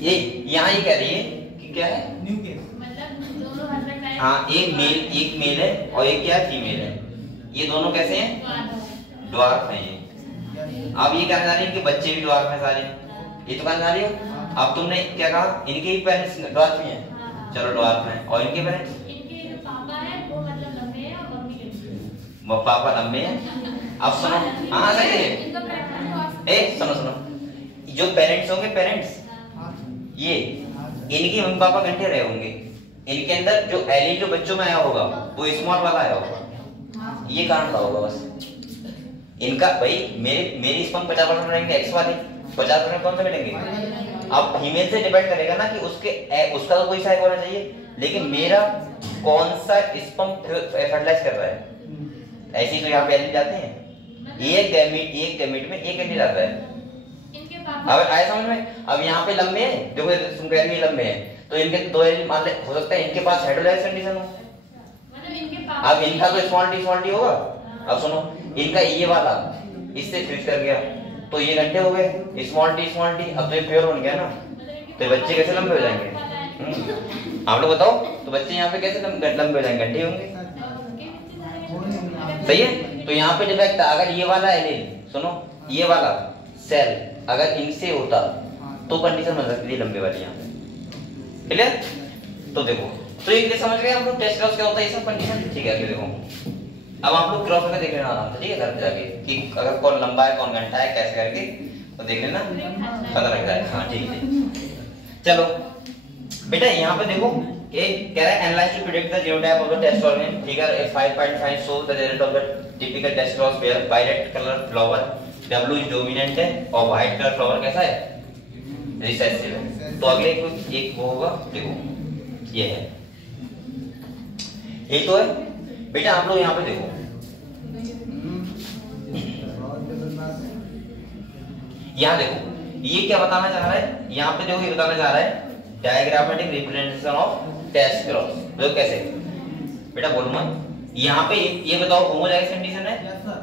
ये यहाँ ये कह रही है कि क्या है, न्यू केस, मतलब दोनों हस्बैंड वाइफ, हाँ एक मेल है और एक क्या है, फीमेल है। ये दोनों कैसे हैं, ड्वार्फ हैं ये। अब ये कहना चाह रही है कि बच्चे भी ड्वार्फ हैं सारे, ये तो कहना चाह रही हो। अब तुमने क्या कहा, इनके भी पेरेंट्स ड्वार्फ ही हैं, चलो ड्वार्फ हैं, और इनके पेरेंट्स, इनके पापा है वो मतलब लंबे हैं और मम्मी गंठी है। पापा लंबे हैं। अब सुनो, हाँ सही है, सुनो जो पेरेंट्स होंगे, पेरेंट्स ये इनके मम्मी पापा गंठे रहे होंगे, इनके अंदर जो एलीन जो बच्चों में आया होगा वो स्मॉल वाला आया होगा, ये कारण था होगा बस इनका। भाई मेरी स्पर्म 50% रहेंगे, एक्स वाली 50% कौन सा मिलेंगे। अब फीमेल से डिपेंड करेगा ना कि उसका तो कोई साइक होना चाहिए, लेकिन मेरा कौन सा स्पर्म फर्टिलाइज कर रहा है। ऐसे तो यहाँ पे एलीन जाते हैं, एक गैमेट में एक एलीन आता है। अब आए समझ में। अब यहाँ पे लंबे हैं, देखो तुम कह रही है लंबे हैं, तो इनके दो एलीन मान ले, हो सकता है इनके पास हेटेरोजाइगस कंडीशन हो, मतलब इनके पापा, अब इनका तो स्मॉल टी होगा। अब सुनो, इनका ये वाला इससे फ्यूज कर गया तो ये घंटे हो गए, स्मॉल टी। अब तो ये प्योर बन गया ना, तो ये बच्चे कैसे लंबे हो जाएंगे, आप लोग बताओ। तो बच्चे यहाँ पे कैसे लंबे हो जाएंगे, घंटे होंगे, सही है। तो यहाँ पे डिफेक्ट, अगर ये वाला एलीन, सुनो ये वाला सेल अगर इनसे होता तो कंडीशन बन सकती थी लंबे वाली यहाँ पे, क्लियर। तो देखो, तो एक समझ गए हम लोग टेस्ट क्रॉस क्या होता है, ये सब कंडीशन, ठीक है। देखो अब आप लोग क्रॉस करके देख लेना आराम से, ठीक है, घर पे जाके कि अगर कौन लंबा है कौन घंटा है कैसे करके, तो देख लेना, पता लग जाएगा। हाँ ठीक है, चलो बेटा यहाँ पे देखो, एक कह रहा है analyse to predict the genotype of the test organ, figure 5.5 show the result of the typical test cross where violet colour flower W is dominant है और व्हाइट कलर फ्लावर कैसा है, रिसेसिव है। तो अगले एक वो होगा, देखो ये है, ये तो है बेटा। आप लोग यहाँ पे देखो, यहाँ देखो ये क्या बताना चाह रहा है, यहाँ पे देखो ये बताना चाह रहा है diagrammatic representation of test cross. देखो कैसे बेटा, बोलो मत, यहाँ पे ये बताओ होमोजाइगस कंडीशन है, यस सर।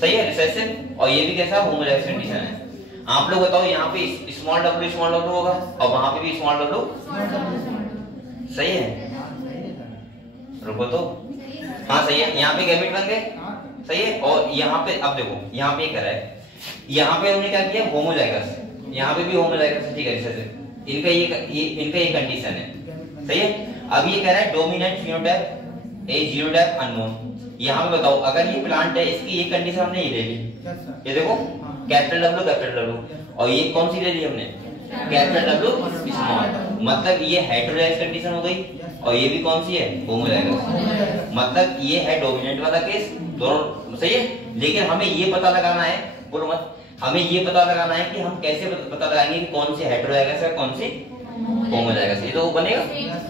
सही है, रिसेसिव, और ये भी कैसा होमोजाइगस कंडीशन है। आप लोग बताओ यहाँ पे स्मॉल w होगा और वहां पे भी स्मॉल w, सही है, रुको तो, हाँ सही है, यहाँ पे गैमेट बन गए, सही है। और यहाँ पे अब देखो यहाँ पे क्या है, यहाँ पे हमने क्या किया होमोजाइगस, यहाँ पे भी होमोजाइगस, ठीक है, रिसेसिव, इनका ये कंडीशन है, सही है। अब ये कह रहा है dominant phenotype a genotype unknown. यहाँ पे बताओ अगर ये प्लांट है, इसकी ये कंडीशन हमने ये ले ली, ये देखो कैपिटल W, और ये कौन सी ले ली हमने, कैपिटल W स्मॉल, मतलब ये हेटेरोजाइगस कंडीशन हो गई, और ये भी कौन सी है, होमोजाइगस, मतलब ये है डोमिनेंट वाला केस, दोनों सही है। लेकिन हमें ये पता लगाना है, बोलो मत, हमें ये पता लगाना है कि हम कैसे पता लगाएंगे कि कौन सी हेटेरोजाइगस है कौन सी होमोजाइगस, ये तो बनेगा।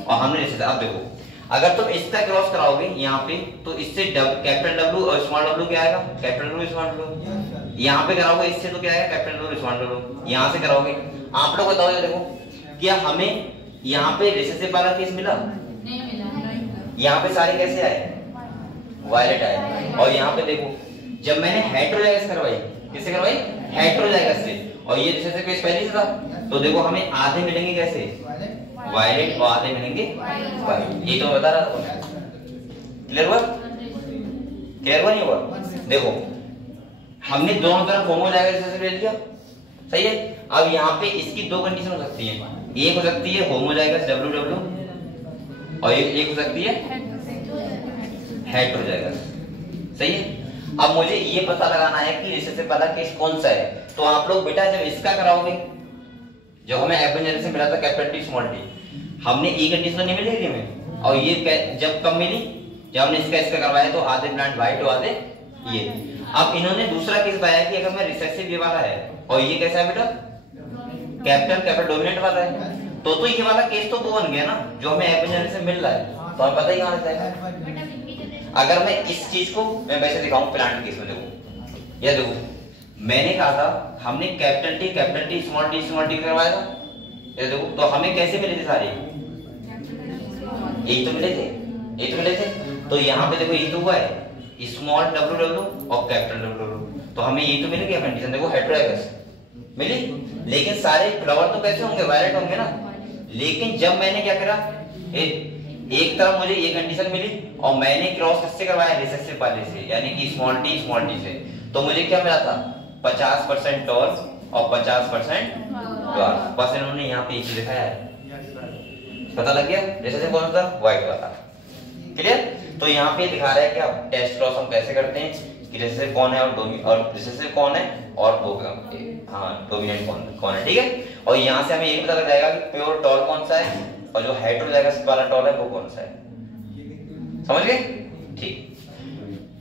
और हमने जैसे अब देखो अगर तुम इसका क्रॉस कराओगे यहाँ पे, तो इससे कैपिटल W और स्मॉल w क्या आएगा, कैपिटल W स्मॉल w। यहाँ पे कराओगे इससे तो क्या आएगा, कैपिटल W स्मॉल w। यहाँ से कराओगे, आप लोग बताओ ये देखो, क्या हमें यहाँ पे रिसेसिव वाला केस मिला, नहीं मिला, यहाँ पे सारे कैसे आए, वायलेट आए। और यहाँ पे देखो जब मैंने हेटेरोजाइगस करवाई, किससे करवाई, हेटेरोजाइगस से, और ये रिसेसिव केस पहले से था, तो देखो हमें आधे मिलेंगे कैसे, वायलेट, और आधे मिलेंगे वाइट, ये तो बता रहा था। क्लियर हुआ, क्लियर हुआ नहीं हुआ। देखो हमने दोनों तरफ होमोजाइगस रिसेसिव ले लिया, सही है। अब यहाँ पे इसकी दो कंडीशन हो सकती है, एक हो सकती है होमोजाइगस WW, और एक हो सकती है हेटेरोजाइगस, सही है। अब मुझे ये पता लगाना है कि रिसेसिव वाला केस कौन सा है। तो आप लोग बेटा जब इसका कराओगे, जब हमें एफ से मिला था कैपिटल T स्मॉल t, हमने ये कंडीशन नहीं मिली थी हमें, और ये जब कब मिली, जब हमने इसका करवाया तो आधे प्लांट वाइट और आधे ये। अब इन्होंने दूसरा केस बताया कि अगर मैं रिसेसिव ये वाला है और ये कैसा है बेटा, कैपिटल डोमिनेंट वाला है, तो ये वाला केस तो बन गया ना, जो हमें एफ से मिल रहा है, तो हमें पता ही कहां रहता है। अगर मैं इस चीज को मैं वैसे दिखाऊं प्लांट केस में, देखो ये देखो मैंने कहा था हमने कैपिटल T स्मॉल t करवाया था, ये देखो तो हमें कैसे मिले थे सारे, यही तो मिले थे, यही तो मिले थे। तो यहाँ पे देखो यही तो हुआ है, स्मॉल WW और कैपिटल WW, तो हमें यही तो मिल गया कंडीशन, देखो हेटेरोजाइगस मिली। लेकिन सारे फ्लावर तो कैसे होंगे, वायलेट होंगे ना। लेकिन जब मैंने क्या करा, एक तरफ मुझे ये कंडीशन मिली और मैंने क्रॉस किससे करवाया, रिसेसिव वाले से, यानी कि स्मॉल t से, तो मुझे क्या मिला था, 50% टॉल और 50% डॉर्क। बस इन्होंने यहाँ पे एक दिखाया है, पता लग गया रिसेसिव कौन सा, व्हाइट वाला। क्लियर। तो यहाँ पे दिखा रहा है कि आप टेस्ट क्रॉस हम कैसे करते हैं कि रिसेसिव कौन है और रिसेसिव कौन है और डोमिनेंट कौन है, ठीक है। और यहाँ से हमें ये पता लग जाएगा कि प्योर टॉल कौन सा है और जो हेटेरोजाइगस वाला टॉल है वो कौन सा है, समझ गए, ठीक।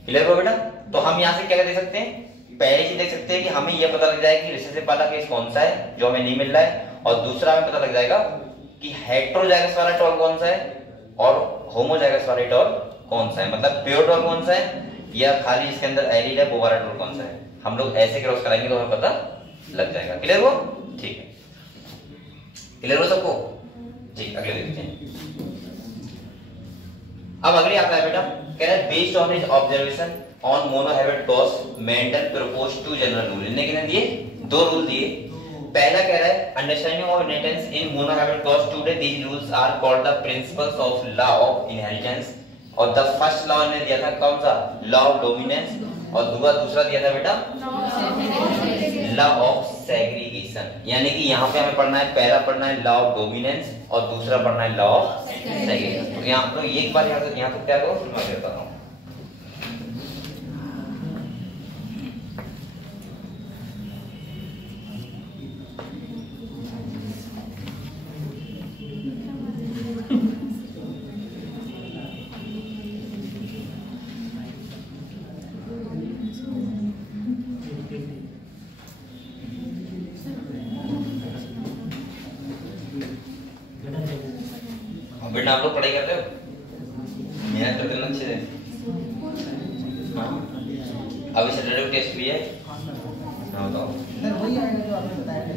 क्लियर हो बेटा। तो हम यहाँ से क्या देख सकते हैं, पहले चीज देख सकते हैं कि हमें यह पता लग जाएगा कि रिसेसिव वाला केस कौन सा है जो हमें नहीं मिल रहा है, और दूसरा हमें पता लग जाएगा कि हेटेरोजाइगस वाला टॉल कौन सा है और होमोजाइगस वाला टॉल कौन सा है, मतलब प्योर टॉल कौन सा है या खाली इसके अंदर एरिड है वो वाला टॉल कौन सा है। हम लोग ऐसे क्रॉस कराएंगे तो हमें पता लग जाएगा। क्लियर हो, ठीक है, क्लियर हो सबको, ठीक। अगले देखते हैं। अब अगले आता है बेटा, कह रहा है based on his observation on monohybrid crosses Mendel proposed two general rule. इन्होंने क्या दिए, दो रूल दिए। पहला कह रहा है understanding of inheritance in monohybrid crosses today these rules are called the principles of law of inheritance. और द फर्स्ट लॉ इन्होंने दिया था कौन सा, लॉ ऑफ डोमिनेंस, और दूसरा दिया था बेटा लॉ ऑफ सेग्रीगेशन। यानी कि यहाँ पे हमें पढ़ना है, पहला पढ़ना है लॉ ऑफ डोमिनेंस और दूसरा पढ़ना है लॉ ऑफ सेग्रीगेशन। तो यहाँ तो एक बार यहाँ तक क्या करो, फिर मैं बताता हूँ। बेटा आप लोग पढ़ाई करते हो, मेहनत करते हो अच्छे से। अभी सैटरडे को टेस्ट भी है, हाँ बताओ। वही आएगा जो आपने बताया था।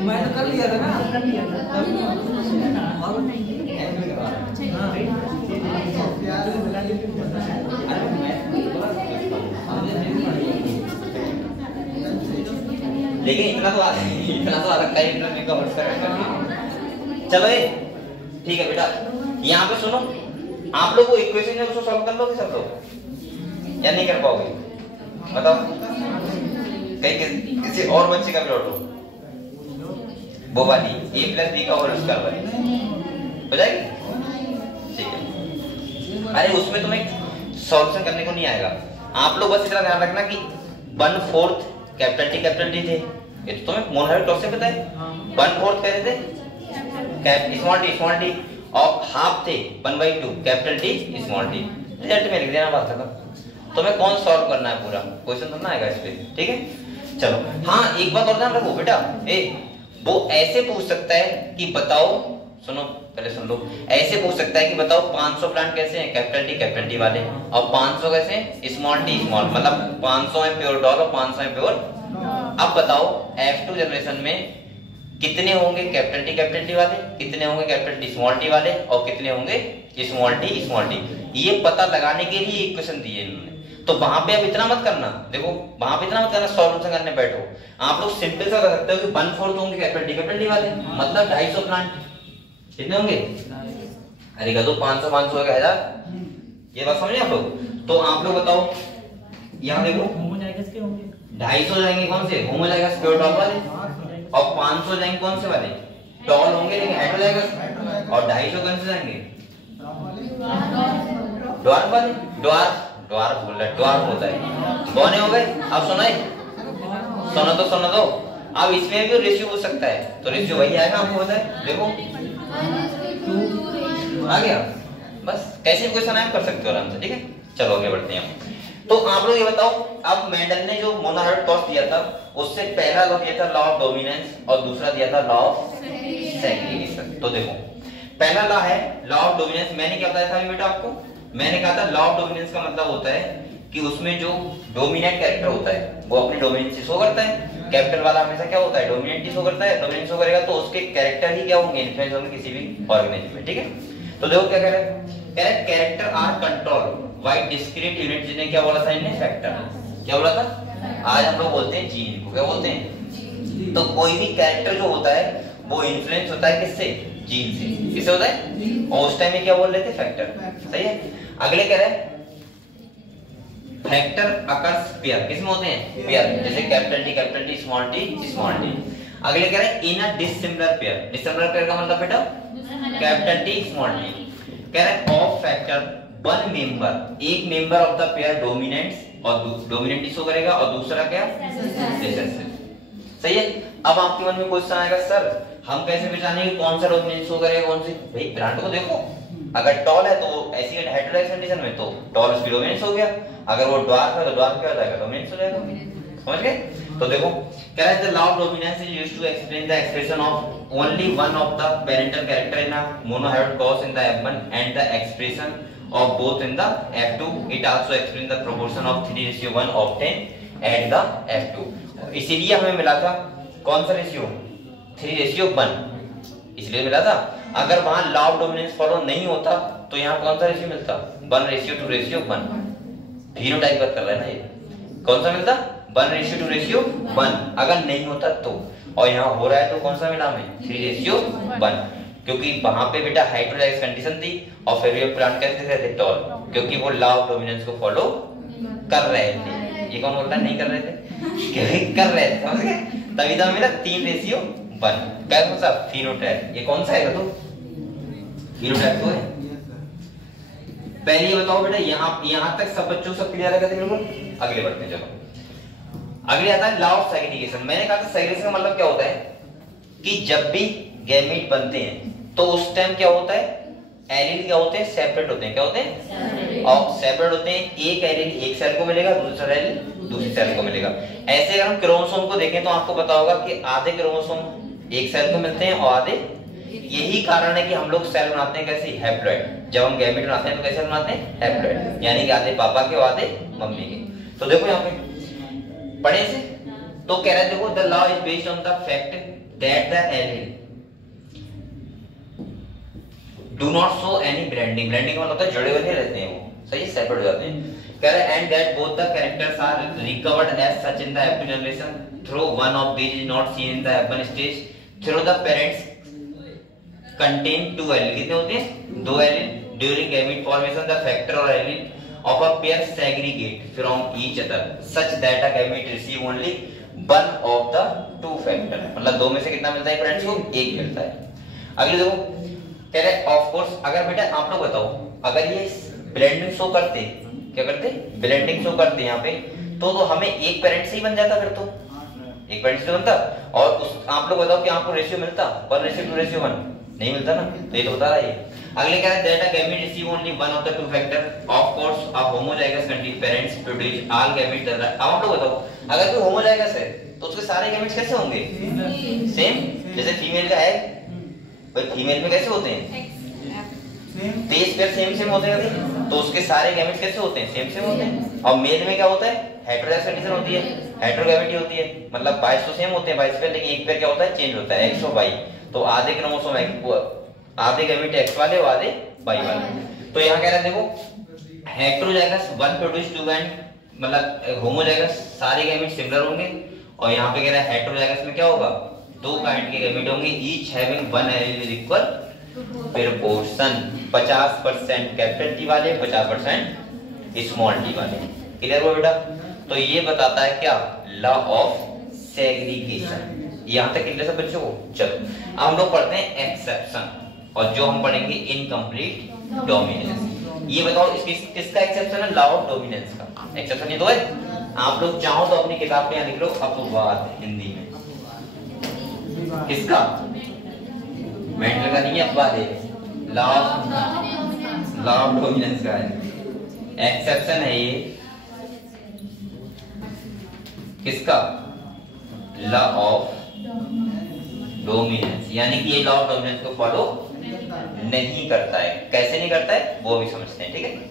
मैं तो कर लिया था ना, कर लिया था लेकिन इतना तो आ सकता है इंटरव्यू का वर्ष का। चलो ये ठीक है बेटा, यहाँ पे सुनो, आप लोग वो इक्वेशन है उसको सॉल्व कर लोगे सब लोग या नहीं कर पाओगे? बताओ, कहीं किसी और बच्चे का प्लॉट हो, वो वाली a + b का होल स्क्वायर वाली हो जाएगी? ठीक है। अरे उसमें तुम्हें सॉल्यूशन करने को नहीं आएगा, आप लोग बस इतना ध्यान रखना कि 1/4 कैपिटल टी कैपिटल डी थे, ये तो तुम्हें मोनोहाइड्रोड टॉस से पता है। 1/4 कैसे थे? स्मॉल टी और हाफ थे 1/2 capital T small T. Result में लिख देना, बात खत्म। तुम्हें कौन सॉल्व करना है पूरा क्वेश्चन तो ना आएगा इस पे, ठीक है। चलो हाँ, एक बात और ध्यान रखो बेटा, वो ऐसे पूछ सकता है कि बताओ, सुनो पहले सुन लो, ऐसे पूछ सकता है कि बताओ 500 प्लांट कैसे हैं कैपिटल टी वाले, और 500 कैसे हैं स्मॉल टी स्मॉल, मतलब 500 है प्योर डॉल और 500 है प्योर। अब बताओ F2 जनरेशन में कितने होंगे कैपिटल टी वाले, कितने होंगे कैपिटल टी स्मॉल टी वाले, और कितने होंगे स्मॉल टी। ये पता लगाने के लिए इक्वेशन दिए इन्होंने। तो वहां पे अब इतना मत करना, देखो वहां पे इतना मत करना, सॉल्यूशन करने बैठो। आप लोग सिंपल सा कर सकते हो कि 1/4 होंगे कैपिटल टी वाले, मतलब 250 प्लांट कितने होंगे? अरे का तो 500 500 का 1000, ये बात समझे आप लोग? तो आप लोग बताओ, यहाँ देखो 250 जाएंगे कौन से? होमो जाएगा प्योर डॉल वाले, और 500 जाएंगे कौन से वाले? डॉल होंगे लेकिन हेड हो जाएगा, और 250 कौन से जाएंगे? ड्वार्फ वाले। ड्वार्फ बोल रहा है, ड्वार्फ होता है। कौन हो गए? अब सुनो तो अब इसमें भी रेशियो हो सकता है, तो रेशियो वही आएगा, आपको पता है। देखो आ गया, बस कैसे भी क्वेश्चन आप कर सकते हो आराम से, ठीक है। चलो आगे बढ़ते हैं। तो आप लोग ये बताओ, अब मेंडल ने जो मोनोहाइड्रोड टॉस दिया था, उससे पहला लॉ दिया था लॉ ऑफ डोमिनेंस, और दूसरा दिया था लॉ ऑफ सेग्रीगेशन। तो देखो पहला लॉ है लॉ ऑफ डोमिनेंस। मैंने क्या बताया था बेटा आपको? मैंने कहा था लॉ ऑफ डोमिनेंस का मतलब होता है कि उसमें जो डोमिनेंट कैरेक्टर होता है वो अपनी डोमिनेंस शो करता है। कैपिटल वाला हमेशा क्या होता है? डोमिनेंट शो करता है। डोमिनेंट शो करेगा तो उसके कैरेक्टर ही क्या होंगे? इन्फ्लुएंस होंगे किसी भी ऑर्गेनिज्म में, ठीक है। तो देखो क्या कह रहे हैं, character are control by discrete unit, जिन्हें क्या बोला था इन्हें? फैक्टर। क्या बोला था? आज हम लोग बोलते हैं जीन को, क्या बोलते हैं? तो कोई भी कैरेक्टर जो होता है वो इन्फ्लुएंस होता है किससे? जीन से। किससे होता है? और उस टाइम में क्या बोल रहे थे? फैक्टर। सही है। अगले कह रहे हैं फैक्टर अकर्स पेयर, किसमें होते हैं? पेयर, जैसे कैपिटल टी स्मॉल टी। अगले कह रहे हैं इन अ डिसिमिलर पेयर। डिसिमिलर पेयर का मतलब बेटा कैपिटल टी स्मॉल टी। कह रहे हैं ऑफ फैक्टर वन मेंबर, एक मेंबर ऑफ द पेयर डोमिनेंट्स, और डोमिनेंट शो करेगा, और दूसरा क्या? रिसेसिव। सही है। अब आपके मन में क्वेश्चन आएगा, सर हम कैसे पहचानेंगे कौन सा डोमिनेंट शो करेगा कौन सी? भाई ब्रांड को देखो, अगर टॉल है तो ऐसी हेटेरोडाइस कंडीशन में तो टॉल उसकी डोमिनेंस हो गया, अगर वो ड्वार्फ है तो ड्वार्फ क्या हो जाएगा? डोमिनेंस हो जाएगा। समझ गए? तो देखो कह रहा है the law of dominance is used to explain the expression of only one of the parental character in a monohybrid cross in the F1 and the expression of both in the F2. It also explains the proportion of 3:1 obtained at the F2. इसीलिए हमें मिला था कौन सा ratio? 3:1। इसलिए मिला था। अगर वहां लॉ ऑफ डोमिनेंस फॉलो नहीं होता तो यहाँ कौन सा रेशियो मिलता? 1:2:1। फिनोटाइप बात कर रहा है ना ये। कौन सा मिलता? 1:2:1 अगर नहीं होता तो। और यहाँ हो रहा है तो कौन सा मिला हमें? 3:1, क्योंकि वहां पे बेटा हाइड्रोलाइज कंडीशन थी और फिर ये प्लांट कैसे थे? टॉल, क्योंकि वो लॉ ऑफ डोमिनेंस को फॉलो कर रहे थे। ये कौन बोल रहा है? नहीं कर रहे थे, कर रहे थे, समझ गए? तभी तो मिला 3:1। कौन सा? फिनोटाइप। ये कौन सा है? तो फिनोटाइप तो है। पहले ये बताओ बेटा, यहाँ तक सब बच्चों सब क्लियर है? बिल्कुल। अगले बढ़ते हैं, चलो अगले आता है लॉ ऑफ सेग्रीगेशन। मैंने कहा था सेग्रीगेशन का मतलब क्या होता है कि जब भी गैमीट बनते हैं तो उस टाइम क्या होता है? एलील क्या होते हैं? सेपरेट होते हैं। क्या होते हैं? और सेपरेट होते हैं। एक एलील एक सेल को मिलेगा, दूसरा एलील दूसरी सेल को मिलेगा। ऐसे अगर हम क्रोमोसोम को देखें तो आपको पता होगा कि आधे क्रोमोसोम एक सेल को मिलते हैं और आधे। यही कारण है कि हम लोग सेल बनाते हैं कैसे? हैप्लॉइड। जब हम गैमीट बनाते हैं तो कैसे बनाते हैं? हैप्लॉइड, यानी कि आधे पापा के और आधे मम्मी के। तो देखो यहाँ पे पढ़े से तो कह रहा है, देखो the law is based on the fact that the allele do not show any branding. Branding का मतलब होता है जुड़े हुए नहीं रहते हैं, वो सही सेपरेट हो जाते हैं। कह रहा है and that both the characters are recovered as such in the F2 generation through one of these is not seen in the F1 stage through the parents contain 2 allele. कितने होते हैं? 2 allele. During gamete formation the factor और allele of a pair segregate from each other such that a gamete receive only one of the two factor। मतलब दो में से कितना मिलता है फ्रेंड्स को? एक मिलता है। अगले देखो कह रहे ऑफ कोर्स, अगर बेटा आप लोग बताओ, अगर ये ब्लेंडिंग शो करते, क्या करते? ब्लेंडिंग शो करते यहाँ पे, तो हमें एक पेरेंट से ही बन जाता, फिर तो एक पेरेंट से बनता। और उस आप लोग बताओ कि आपको रेशियो मिलता 1:2:1? नहीं मिलता ना, तो ये तो बता रहा है। अगले कह रहा है that a gamete receive only one of the two factor of course a homozygous condition parents produce all gamete. अब आप लोग बताओ, अगर कोई होमोजाइगस है तो उसके सारे गैमीट्स कैसे होंगे? सेम। जैसे फीमेल का एग, भाई फीमेल में कैसे होते हैं? तेज पेयर सेम होते हैं, तो उसके सारे गैमीट्स कैसे होते हैं? सेम होते हैं। और मेल में क्या होता है? हेटेरोजाइगस कंडीशन होती है, हेटेरोगैमेटी होती है, मतलब 22 तो सेम होते हैं 22 पेयर, लेकिन एक पेयर क्या होता है? चेंज होता है, X और Y। तो आधे क्रोमोसोम आधे गैमेट X वाले और आधे Y वाले। तो यहाँ कह रहा है देखो हेटेरोजाइगस 1 प्रोड्यूस 2 एंड मतलब होमोजाइगस सारे गैमेट सिमिलर होंगे। और यहाँ पे कह रहा है हेटेरोजाइगस में क्या होगा? 2 काइंड के गैमेट होंगे, each having 1 allele with equal proportion. 50% capital T वाले, 50% स्मॉल t वाले। क्लियर हुआ बेटा? तो ये बताता है क्या? Law of segregation. यहाँ तक क्लियर सब बच्चों को? चलो अब हम लोग पढ़ते हैं एक्सेप्शन, और जो हम पढ़ेंगे इनकम्प्लीट डोमिनेंस। ये बताओ किसका एक्सेप्शन है? लॉ ऑफ डोमिनेंस का एक्सेप्शन ये तो है। आप लोग चाहो तो अपनी किताब में लिख लो अपवाद हिंदी में। किसका? मेंटल का नहीं है, अपवाद है। लॉ ऑफ डोमिनेंस का है, एक्सेप्शन है ये। किसका? लॉ ऑफ डोमिनेंस, यानी कि ये लॉ ऑफ डोमिनेंस को फॉलो नहीं करता है। कैसे नहीं करता है वो भी समझते हैं, ठीक है?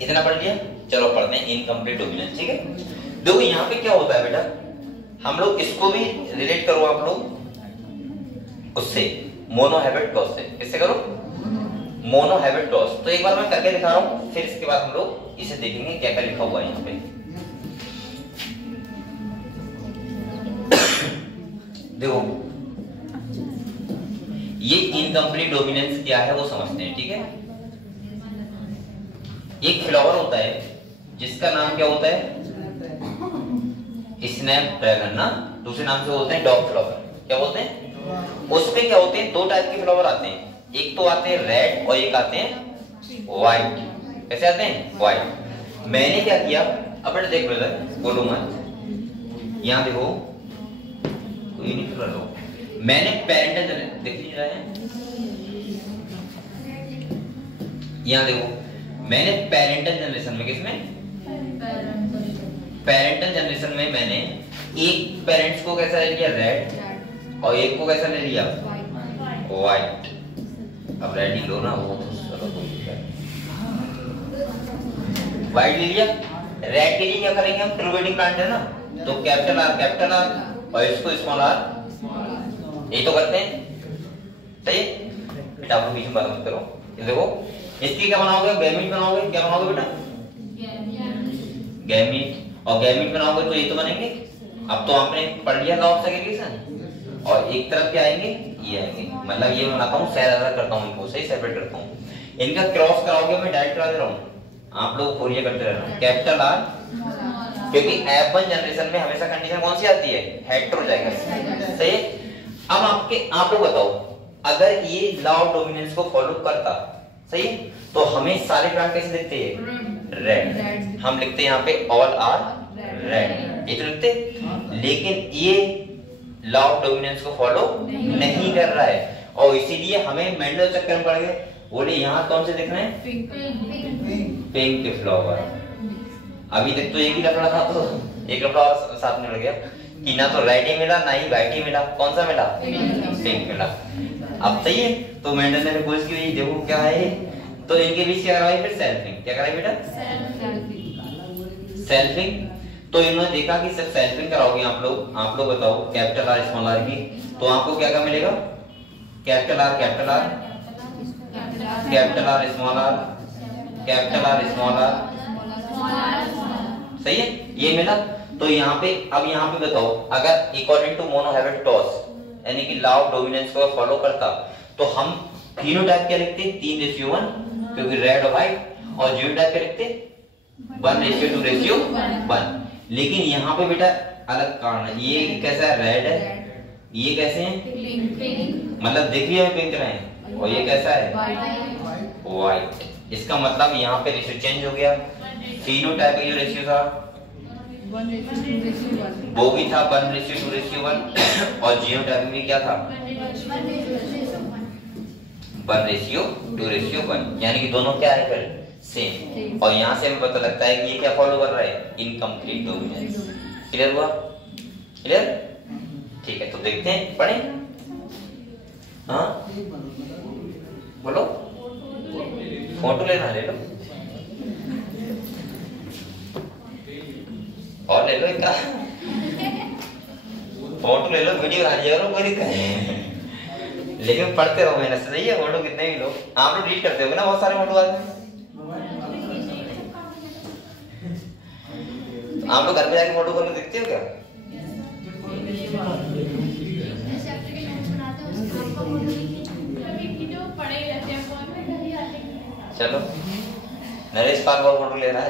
इतना पढ़ लिया, चलो पढ़ते हैं इनकम्प्लीट डोमिनेंस, ठीक है? देखो यहाँ पे क्या होता है बेटा, हम लोग इसको भी रिलेट करो आप लोग उससे, मोनोहैबिट टॉस से। किससे करो? मोनोहैबिट टॉस। तो एक बार मैं करके दिखा रहा हूँ, फिर इसके बाद हम लोग इसे देखेंगे क्या क्या लिखा हुआ है यहाँ पे। देखो ये इनकम्प्लीट डोमिनेंस क्या है वो समझते हैं, ठीक है? एक फ्लावर होता है जिसका नाम क्या होता है? स्नैपड्रैगन ना, दूसरे नाम से बोलते हैं डॉग फ्लावर। क्या बोलते हैं? उसपे क्या होते हैं? 2 टाइप के फ्लावर आते हैं, एक तो आते हैं रेड और एक आते हैं व्हाइट। कैसे आते हैं? व्हाइट। मैंने क्या किया, अब देख ब्रदर, बोलो मत, यहाँ देखो कोई नहीं कर लो। मैंने पेरेंटल देख लीजिए, यहाँ देखो मैंने पेरेंटल जनरेशन में, किसमें, पेरेंटल जनरेशन में मैंने एक पेरेंट्स को कैसा ले लिया, रेड, और एक को कैसा ले लिया, व्हाइट। अब रेड ही लो ना, वो तो चलो कोई दिक्कत नहीं। व्हाइट ले लिया, रेड के लिए क्या करेंगे हम, प्रोवेडिंग प्लांट है ना, तो कैपिटल आर और इसको स्मॉल आर, यही तो करते हैं, सही। बेटा आप बीच में बात मत करो। ये देखो, इसकी क्या बनाओगे, गैमीट बनाओगे, क्या बनाओगे बेटा, गैमीट, और गैमीट बनाओगे तो ये तो बनेंगे। अब तो आपने पढ़ लिया लॉ ऑफ सेग्रीगेशन, और एक तरफ क्या आएंगे, ये आएंगे, मतलब ये बनाता हूँ, सेल अलग करता हूँ, इनको सही सेपरेट करता हूँ। इनका क्रॉस कराओगे, मैं डायरेक्ट करा दे रहा हूँ, आप लोग फोरियर करते रहना, कैपिटल आर, क्योंकि F1 जनरेशन में हमेशा कंडीशन कौन सी आती है, हेटेरोजाइगस, सही। अब आप लोग बताओ, अगर ये लॉ ऑफ डोमिनेंस को फॉलो करता, सही, तो हमें सारे प्लांट कैसे दिखते हैं, रेड। हम लिखते हैं यहाँ पे ऑल आर रेड, ये तो लिखते, लेकिन ये लॉ ऑफ डोमिनेंस को फॉलो नहीं कर रहा है, और इसीलिए हमें मेंडल चक्कर में पड़ गए। बोले यहाँ कौन से दिख रहे हैं, पिंक फ्लावर। अभी तक तो एक ही लफड़ा था, तो एक लफड़ा और साथ में लग गया कि ना तो रेड ही मिला ना ही व्हाइट ही मिला, कौन सा मिला, पिंक मिला। अब सही है, तो मेंडल ने खोज की, देखो क्या है, तो इनके बीच क्या कराई, फिर सेल्फिंग। क्या कराई बेटा, सेल्फिंग। तो इन्होंने देखा कि सिर्फ सेल्फिंग कराओगे आप लोग बताओ, कैपिटल आर स्मॉल आर की, तो आपको क्या क्या मिलेगा, capital R capital R, capital R small R, capital R small R, सही है, ये मिला। तो यहाँ पे, अब यहाँ पे बताओ, अगर अकॉर्डिंग टू मोनोहेबिटोस यानी कि लॉ ऑफ डोमिनेंस को फॉलो करता, तो हम फिनोटाइप क्या लिखते, 3:1, क्योंकि रेड और व्हाइट, और जीनोटाइप क्या लिखते, 1:2:1। लेकिन यहाँ पे बेटा अलग कारण है, ये कैसा है, रेड है, ये कैसे हैं, मतलब देखिए हमें पिंक रहे हैं, और ये कैसा है, व्हाइट। इसका मतलब यहाँ पे रेशियो चेंज हो गया। फिनोटाइप का जो रेशियो था वो भी था 1:2:1, और जीनोटाइप में क्या था, 1:2:1, यानी कि दोनों क्या है, फिर सेम। और यहाँ से हमें पता लगता है कि ये क्या फॉलो कर रहा है, इनकम्प्लीट डोमिनेंस। क्लियर हुआ, क्लियर, ठीक है। तो देखते हैं, पढ़े, हाँ बोलो, फोटो लेना, ले लो, और ले लो एक फोटो ले लो, वीडियो बना लिया करो, कोई दिक्कत नहीं, लेकिन पढ़ते रहो मेहनत से, सही है। फोटो कितने भी लो, आप लोग रीड करते हो ना बहुत सारे फोटो आते हैं, आप लोग घर पे जाके फोटो करके देखते हो क्या, चलो नरेश पाल का फोटो ले रहा है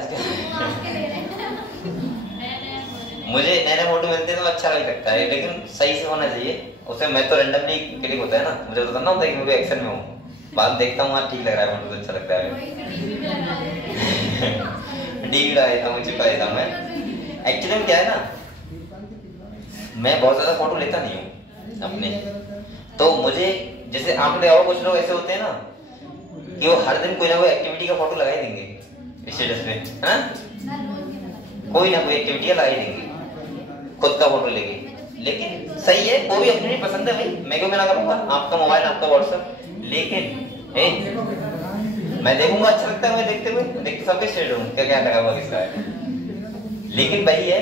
मुझे नए फोटो मिलते हैं तो अच्छा नहीं लगता है, लेकिन सही से होना चाहिए उसे। मैं तो रैंडमली क्लिक होता है ना, मुझे तो करना होता है कि मैं एक्शन में हूँ, बाद देखता हूँ हाँ ठीक लग रहा है फोटो, तो अच्छा लगता है, डीवी लगा देता हूँ, चिपका देता हूँ। मैं एक्चुअली में क्या है ना, मैं बहुत ज्यादा फोटो लेता नहीं हूँ अपने, तो मुझे जैसे आप ले आओ, कुछ लोग ऐसे होते हैं ना कि वो हर दिन कोई ना कोई एक्टिविटी का फोटो लगा ही देंगे स्टेटस पे, हाँ कोई ना कोई एक्टिविटी लगा ही देंगे खुद का फोटो लेके। लेकिन सही है, वो भी अपनी पसंद है भाई, मैं क्यों मना करूंगा, आपका मोबाइल आपका व्हाट्सएप, लेकिन मैं देखूंगा अच्छा लगता है, मैं देखते हुए देखते सबके स्टेटस हूँ क्या क्या लगा हुआ किसका है, लेकिन वही है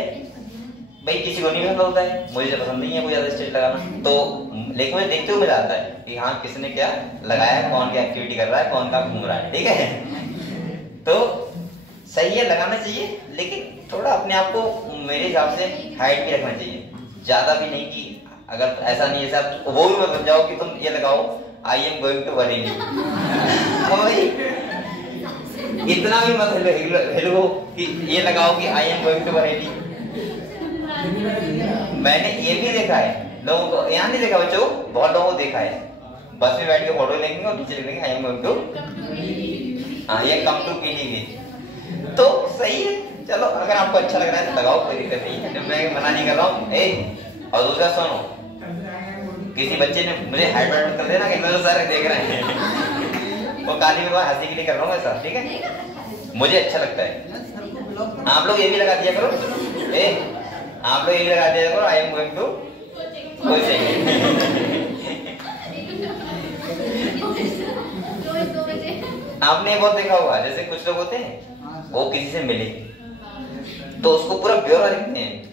भाई किसी को नहीं पसंद होता है, मुझे तो पसंद नहीं है कोई ज्यादा स्टेट लगाना, तो लेकिन मुझे देखते हुए मजा आता है कि हाँ किसने क्या लगाया, कौन क्या एक्टिविटी कर रहा है, कौन कहाँ घूम रहा है, ठीक है। तो सही है, लगाना चाहिए, लेकिन थोड़ा अपने आप को मेरे हिसाब से हाइट भी रखना चाहिए, ज्यादा भी नहीं कि अगर ऐसा नहीं है सब वो भी मत बन जाओ कि तुम ये लगाओ I am going to Bareilly, इतना भी मत हिलो कि ये लगाओ कि I am going to Bareilly. मैंने ये भी देखा है लोगों को, यहाँ नहीं देखा बच्चों, बहुत लोगों को देखा है, बस में बैठ के फोटो लेंगे और पीछे लिखेंगे आई एम गोइंग टू, हाँ ये कम टू पीली, तो सही है। चलो अगर आपको अच्छा लग रहा है तो लगाओ, कोई दिक्कत नहीं है, जब मैं मना नहीं कर रहा हूँ। और दूसरा सुनो, किसी बच्चे ने मुझे हाइड कर देना कि सारे देख रहे हैं वो काली में हंसी के लिए कर रहा हूँ ऐसा, ठीक है। मुझे अच्छा लगता है। आप लोग ये भी लगा दिया करो, आप लोग ये भी लगा दिया करो, I am going to coaching. आपने बहुत देखा होगा, जैसे कुछ लोग होते हैं वो किसी से मिले तो उसको पूरा ब्यौरा लिखते हैं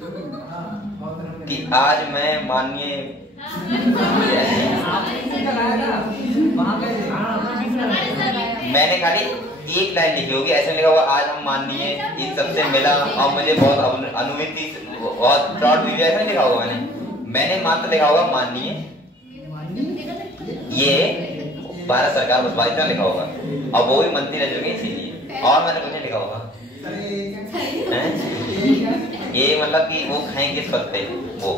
कि आज मैं माननीय, मैंने खाली एक लाइन लिखी होगी, ऐसे लिखा होगा आज हम माननीय इन सबसे मिला और मुझे बहुत अनुमति बहुत प्राउड फील, ऐसा नहीं लिखा होगा। मैंने मात्र लिखा होगा माननीय, ये भारत सरकार बस बात इतना लिखा होगा, और वो भी मंत्री रह चुके इसीलिए, और मैंने कुछ नहीं लिखा होगा। ये मतलब कि वो खाएंगे किस पत्ते वो।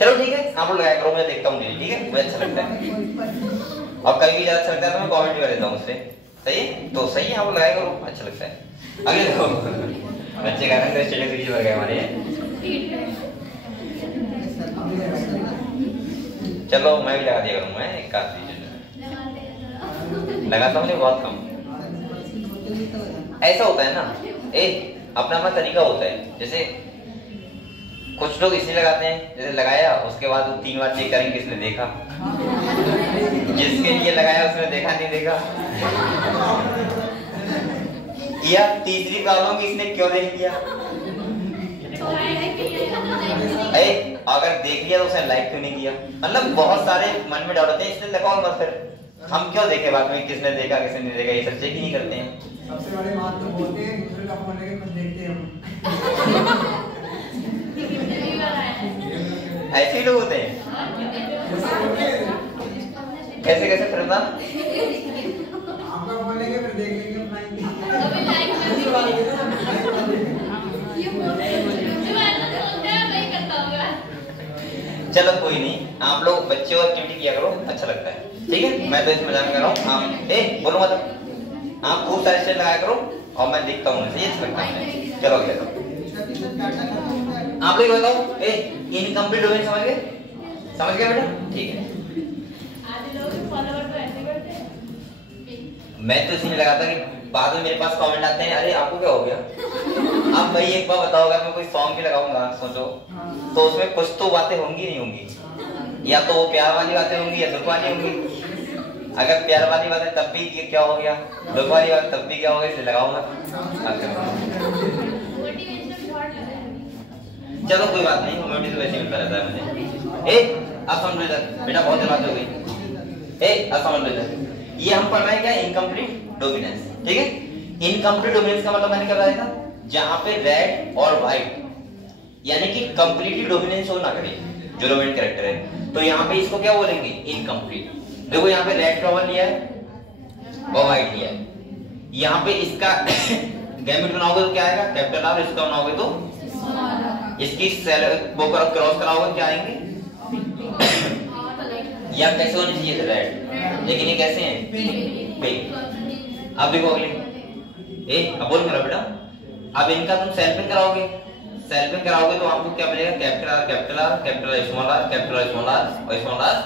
चलो ठीक है, आप लोग लगाया करो, मैं देखता हूँ, ठीक है, मुझे अच्छा लगता है। और कभी भी ज्यादा अच्छा लगता है तो मैं कमेंट कर देता हूँ उससे, सही है तो सही है, आप लोग लगाया करो, अच्छा लगता है। अगले देखो बच्चे का रंग स्टेटस वीडियो पर गए हमारे। चलो मैं भी लगा दिया करूँ, मैं एक काफी लगाता हूँ, बहुत कम। ऐसा होता है ना, अपना अपना तरीका होता है। जैसे कुछ लोग इसलिए लगाते हैं, जैसे लगाया उसके बाद वो 3 बार चेक करेंगे किसने देखा, जिसके लिए लगाया उसने देखा नहीं देखा, या तीसरी प्रॉब्लम इसने क्यों देख लिया। अगर देख लिया तो उसने लाइक क्यों नहीं किया, मतलब बहुत सारे मन में डाउट होते हैं, इसलिए लगाओ मत, फिर हम क्यों देखे बाद में किसने देखा किसने नहीं देखा, ये सब चेक ही नहीं करते हैं। सबसे बड़ी बात तो बोलते हैं दूसरे का फोन लेके खुद देखते हैं हम। ऐसे ही लोग होते हैं, कैसे कैसे फिर आपका फोन लेके फिर देख लेंगे चलो कोई नहीं, आप लोग बच्चे और एक्टिविटी किया करो, अच्छा लगता है, ठीक है। मैं तो इस मजाक में कर रहा हूँ, आप बोलो मत, आप खूब सारे स्टेप लगाया करो और मैं देखता हूँ, सही अच्छा लगता है। चलो अगले आप लोग बताओ, इनकम्प्लीट डोमेन समझ गए? समझ गए बेटा? ठीक है। मैं तो इसलिए लगाता कि बाद में मेरे पास कमेंट आते हैं, अरे आपको क्या हो गया। अब भाई एक बार बताओ, अगर मैं कोई सॉन्ग भी लगाऊंगा सोचो, तो उसमें कुछ तो बातें होंगी नहीं होंगी, या तो वो प्यार वाली बातें होंगी या दुख वाली होंगी। अगर प्यार वाली बातें तब भी ये क्या हो गया, दुख वाली बात तब भी क्या हो गया, इसलिए लगाऊंगा। चलो कोई बात नहीं, मोटिव तो वैसे मिलता रहता है मुझे। अब समझ लो बेटा, बहुत बात हो गई। अब समझ लो, ये हम पढ़ रहे हैं क्या, इनकम्प्लीट डोमिनेंस, ठीक है। इनकम्प्लीट डोमिनेंस का मतलब मैंने क्या बताया था, जहां पे रेड और व्हाइट यानी कि कंप्लीटली डोमिनेंस हो ना करे जो डोमिनेंट कैरेक्टर है, तो यहाँ पे इसको क्या बोलेंगे, इनकम्प्लीट। देखो यहाँ पे रेड फ्लावर लिया है और व्हाइट लिया है, यहाँ पे इसका गैमेट बनाओगे तो क्या आएगा, कैपिटल आर, इसका बनाओगे तो इसकी सेल वो क्रॉस कराओगे क्या आएंगे, या कैसे होने चाहिए थे रेड, लेकिन ये कैसे हैं, पिंक। अब देखो अगले, अब बोल मेरा बेटा, अब इनका तुम सेल्फिंग कराओगे, सेल्फिंग कराओगे तो आपको क्या मिलेगा, capital R capital R capital R small R capital R small R और स्मॉल आर।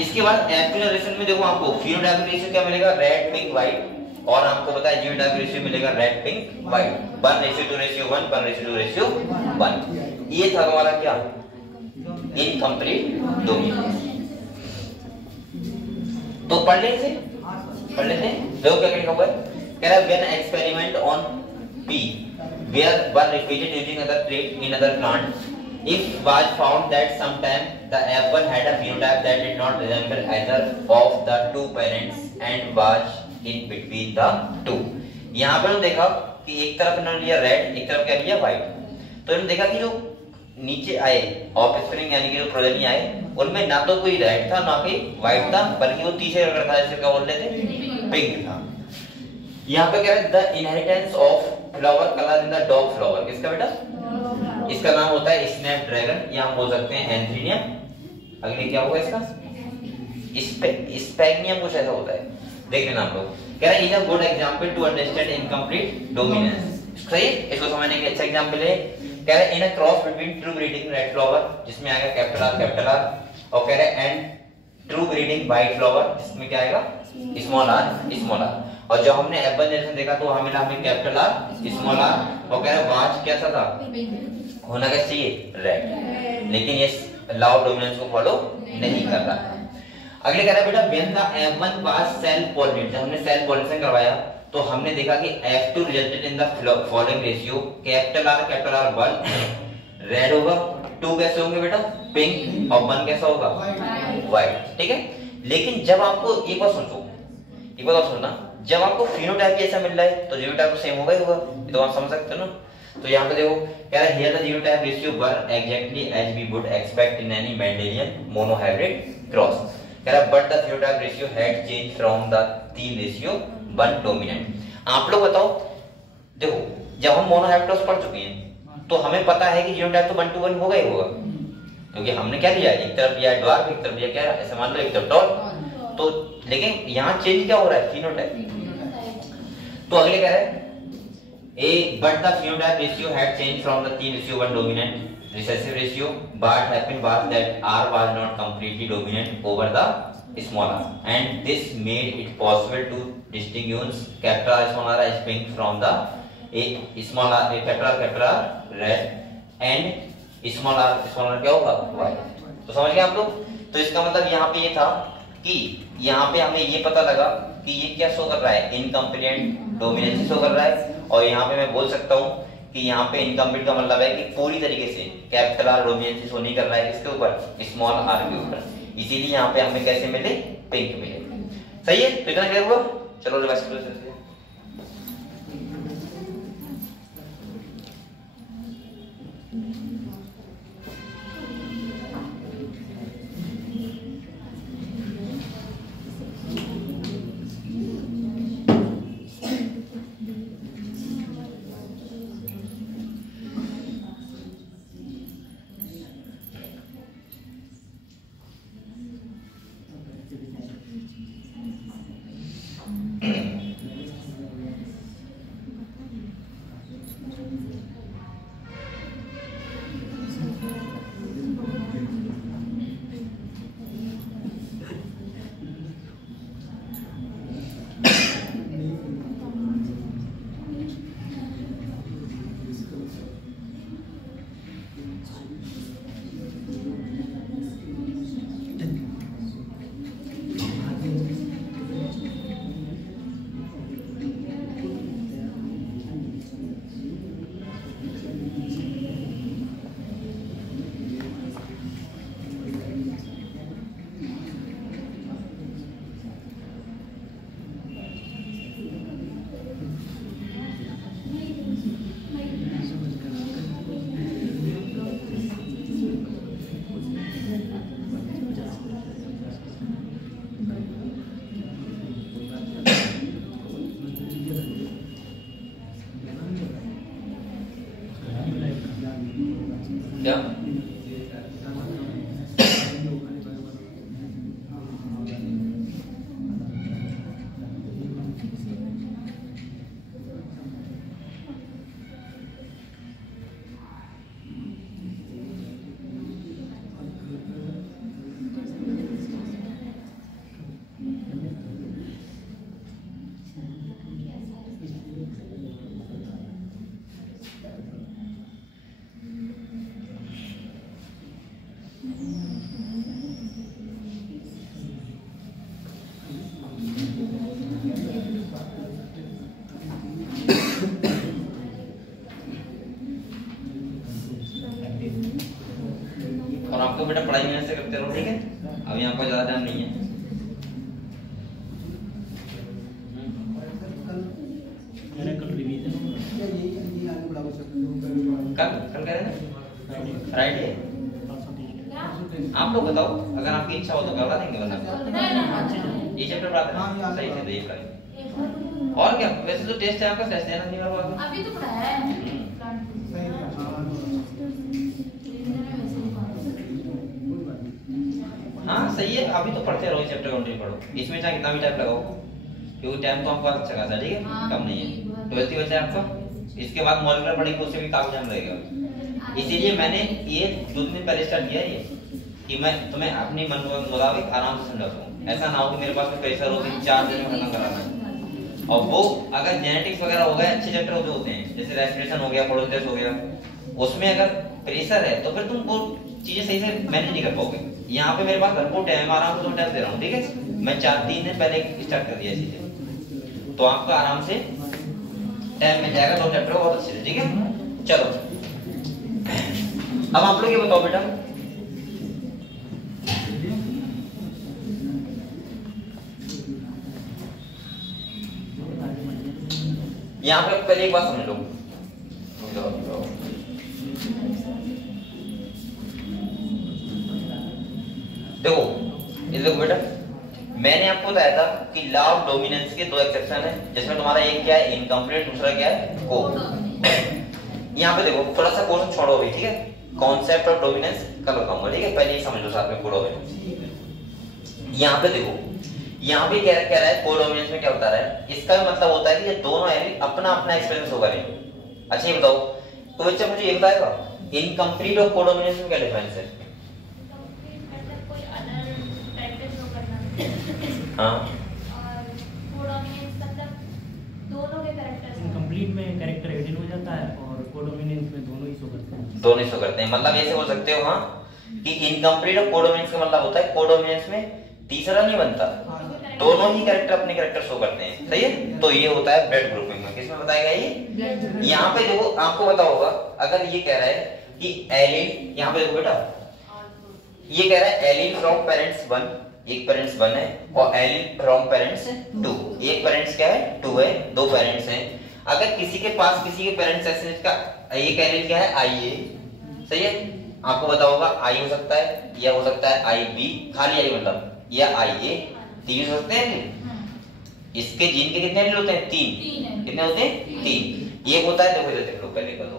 इसके बाद एब्सोल्यूट रेशियो में देखो आपको फिनोटाइपिक रेशियो क्या मिलेगा, रेड पिंक व्हाइट, और आपको पता है जीनोटाइपिक रेशियो मिलेगा रेड पिंक व्हाइट, 1:2:1 1:2:1। ये था हमारा क्या, इनकम्प्लीट डोमिनेंस। तो पढ़ लेते हैं। देखो क्या लिखा हुआ है, कह रहा है when experiment on P where one repeated using other trait in other plant, if was found that sometime the apple had a phenotype that did not resemble either of the two parents and was in between the two। यहाँ पर देखा कि एक तरफ इन्होंने लिया red, एक तरफ क्या लिया व्हाइट, तो इन्होंने देखा कि जो नीचे आए ऑफस्प्रिंग यानी कि जो प्रोजेनी आए, उनमें ना तो कोई रेड था ना कोई व्हाइट था, बल्कि वो तीसरे कलर था, जिसे क्या बोल रहे थे, पिंक था। यहाँ पे क्या है, the inheritance of flower colour in the dog flower, किसका बेटा, इसका नाम होता है स्नैप ड्रैगन, या हम बोल सकते हैं एंथ्रीनियम। अगले क्या होगा इसका, स्पैग्नियम, कुछ ऐसा होता है, देख लेना आप लोग। कह रहा है is a good example to understand incomplete dominance, सही है, इसको समझने के अच्छा एग्जांपल है। कह रहा है in a cross between true breeding red flower, जिसमें आएगा कैपिटल आर, और कह रहा है and true breeding white flower, जिसमें क्या आएगा, स्मॉल आर। और जब हमने F1 जनरेशन देखा तो वहां मिला हमें कैपिटल आर स्मॉल आर, और कह रहा है वाच कैसा था, होना कैसा चाहिए, रेड, लेकिन ये लॉ ऑफ डोमिनेंस को फॉलो नहीं कर रहा। अगले कह रहा है बेटा when the F1 was self pollinated, जब हमने सेल्फ पॉलिनेशन करवाया तो हमने देखा कि F2 resulted in the following ratio, capital R 1 red होगा, 2 कैसे होंगे बेटा, पिंक, और 1 कैसा होगा, व्हाइट। ठीक है, लेकिन जब आपको एक बात सोचो, एक बात और सुनना, जब आपको फिनोटाइप ऐसा मिल रहा है तो जीनोटाइप तो सेम होगा ही होगा, ये तो आप समझ सकते हो ना। तो यहाँ पे देखो कह रहा है here the genotype ratio were exactly as we would expect in any Mendelian monohybrid cross, कह रहा है but the phenotype ratio had change from the 3 ratio 1 dominant. आप लोग बताओ, देखो जब हम मोनोहाइब्रिड क्रॉस पढ़ चुके हैं तो हमें पता है कि जीनोटाइप तो 1 to 1 होगा ही होगा, क्योंकि हमने क्या लिया, एक तरफ लिया ड्वार्फ, एक तरफ लिया क्या, ऐसे मान लो एक तरफ टॉल, तो लेकिन यहाँ चेंज क्या हो रहा है, फिनोटाइप। तो अगले कह रहे हैं A but the phenotype ratio had changed from the 3:1 dominant recessive ratio, but happened was that R was not completely dominant over the small r, and this made it possible to distinguish capital R small r as pink from the small r capital R red and small r क्या होगा, white। तो समझ गए आप लोग। तो इसका मतलब यहाँ पे ये था कि यहाँ पे हमें ये पता लगा कि ये क्या शो कर रहा है, इनकम्प्लीट डोमिनेंस शो कर रहा है, और यहाँ पे मैं बोल सकता हूँ कि यहाँ पे इनकम्प्लीट का मतलब है कि पूरी तरीके से कैपिटल आर डोमिनेंस शो नहीं कर रहा है, इसके ऊपर स्मॉल आर के ऊपर, इसीलिए यहाँ पे हमें कैसे मिले, पिंक मिले। सही है, तो इतना क्लियर हुआ। चलो रिवाइज कर लेते हैं। क्या और आपको बेटा पढ़ाई में ऐसे करते रहो, ठीक है। अभी आपको ज्यादा टाइम नहीं है। कल कह रहे हैं फ्राइडे। आप लोग बताओ, अगर आपकी इच्छा हो तो करवा देंगे, वरना ये चैप्टर पढ़ाते हैं सही से ये करें। और क्या, वैसे तो टेस्ट है आपका, टेस्ट देना नहीं करवा अभी तो पढ़ा है। हाँ सही है, अभी तो पढ़ते रहो, चैप्टर कंटिन्यू पढ़ो, इसमें चाहे कितना भी टाइम लगाओ, क्योंकि टाइम तो आपका अच्छा खासा, ठीक है, कम नहीं है। 12th बचा है आपका, इसके बाद मॉलिक्यूलर पढ़ेंगे, उससे भी काफी टाइम लगेगा। इसीलिए मैंने ये 2 दिन पहले स्टार्ट किया है कि मैं तुम्हें अपनी मन मुताबिक आराम से समझा सकूं। ऐसा ना हो कि मेरे पास पैसा हो 3-4 दिन में खत्म कराना है। और वो अगर जेनेटिक्स वगैरह हो गया, अच्छे चैप्टर होते हैं जैसे रेस्पिरेशन हो गया, फोटोसिंथेसिस हो गया, उसमें अगर प्रेशर है तो फिर तुम वो चीजें सही से मैनेज नहीं कर पाओगे। यहाँ पे मेरे पास भरपूर टाइम है, आराम से तुम टाइम दे रहा हूँ, ठीक है। मैं 3 दिन पहले स्टार्ट कर दिया चीजें, तो आपका आराम से टाइम मिल जाएगा 2 चैप्टर बहुत अच्छे से, ठीक है। चलो अब आप लोग ये बताओ बेटा, यहाँ पे पहले एक बात समझ लो, देखो ये देखो बेटा, मैंने आपको बताया था कि लॉ ऑफ डोमिनेंस के 2 एक्सेप्शन है, जिसमें तुम्हारा एक क्या है इनकम्प्लीट, दूसरा क्या है को। यहाँ पे देखो थोड़ा सा क्वेश्चन छोड़ो अभी, ठीक है। कॉन्सेप्ट ऑफ डोमिनेंस कल बताऊंगा, ठीक है। पहले ये समझ लो साथ में कोडोमिनेंस। यहाँ पे देखो, यहाँ पे क्या कह रहा है कोडोमिनेंस में क्या बता रहा है, इसका भी मतलब होता है कि ये दोनों एलिमेंट अपना अपना एक्सपीरियंस होगा नहीं। अच्छा ये बताओ तो बच्चा मुझे ये बताएगा इनकम्प्लीट और कोडोमिनेंस में क्या डिफरेंस है? हाँ इनकम्प्लीट में कैरेक्टर हिडन हो जाता है और कोडोमिनेंस में दोनों ही शो करते हैं। दोनों ही शो करते हैं, मतलब ऐसे हो सकते हो हाँ कि इनकम्प्लीट और कोडोमिनेंस का मतलब होता है कोडोमिनेंस में तीसरा नहीं बनता, दोनों ही कैरेक्टर अपने कैरेक्टर शो करते हैं, सही है। तो ये होता है ब्लड ग्रुपिंग में। किसमें बताएगा ये? यहाँ पे देखो आपको पता होगा, अगर ये कह रहा है कि एलील, यहाँ पे देखो बेटा ये कह रहा है एलील फ्रॉम पेरेंट्स 1, एक पेरेंट्स 1 है, और एलील फ्रॉम पेरेंट्स 2, एक पेरेंट्स क्या है 2 है, 2 पेरेंट्स हैं। अगर किसी के पास किसी के पेरेंट्स ऐसे का एक एलील क्या है IA, सही है। आपको पता होगा I हो सकता है या हो सकता है IB, खाली I मतलब, या IA, 3 हो सकते हैं। इसके जीन के कितने एलील होते हैं? 3। कितने होते हैं? 3। ये होता है, देखो इधर देख लो पहले कर दो,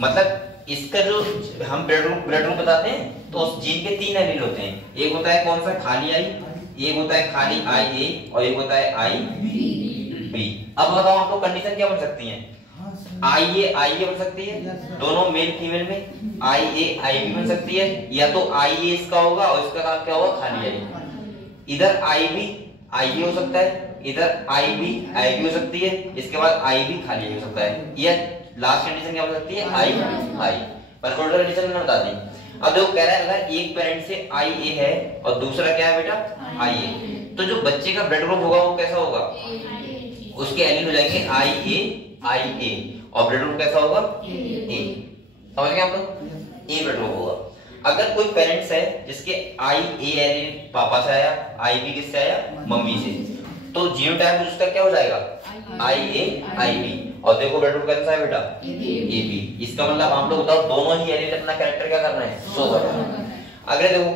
मतलब इसका जो हम ब्लड ग्रुप बताते हैं तो उस जीन के 3 एलील होते हैं। एक होता है कौन सा? खाली I, एक होता है खाली IA, और एक होता है IB। अब बताओ आपको कंडीशन क्या बन सकती है? IA बन सकती है, दोनों मेल फीमेल में, IB बन सकती है, या तो IA इसका होगा और इसका काम क्या होगा? खाली I। इधर IB IA हो सकता है, इधर IB हो सकती है, इसके बाद IB खाली हो सकता है, या लास्ट कंडीशन क्या हो सकती है? I। पर टोटल कंडीशन मैंने बता दी। अब देखो कह रहा है अगर एक पेरेंट से IA है और दूसरा क्या है बेटा? IA, तो जो बच्चे का ब्लड ग्रुप होगा वो कैसा होगा? उसके एलील हो जाएंगे IA, और ब्लड ग्रुप कैसा होगा? A। समझ गए आप लोग? A ब्लड ग्रुप होगा। अगर कोई पेरेंट्स है जिसके IA एलील पापा से आया, IB किससे आया? मम्मी से, तो जीनोटाइप उसका क्या हो जाएगा? IB। और देखो ब्लड ग्रुप कैसा है बेटा? AB। इसका मतलब आप लोग बताओ दोनों ही एलील अपना कैरेक्टर क्या करना है? शो करना है। अगर देखो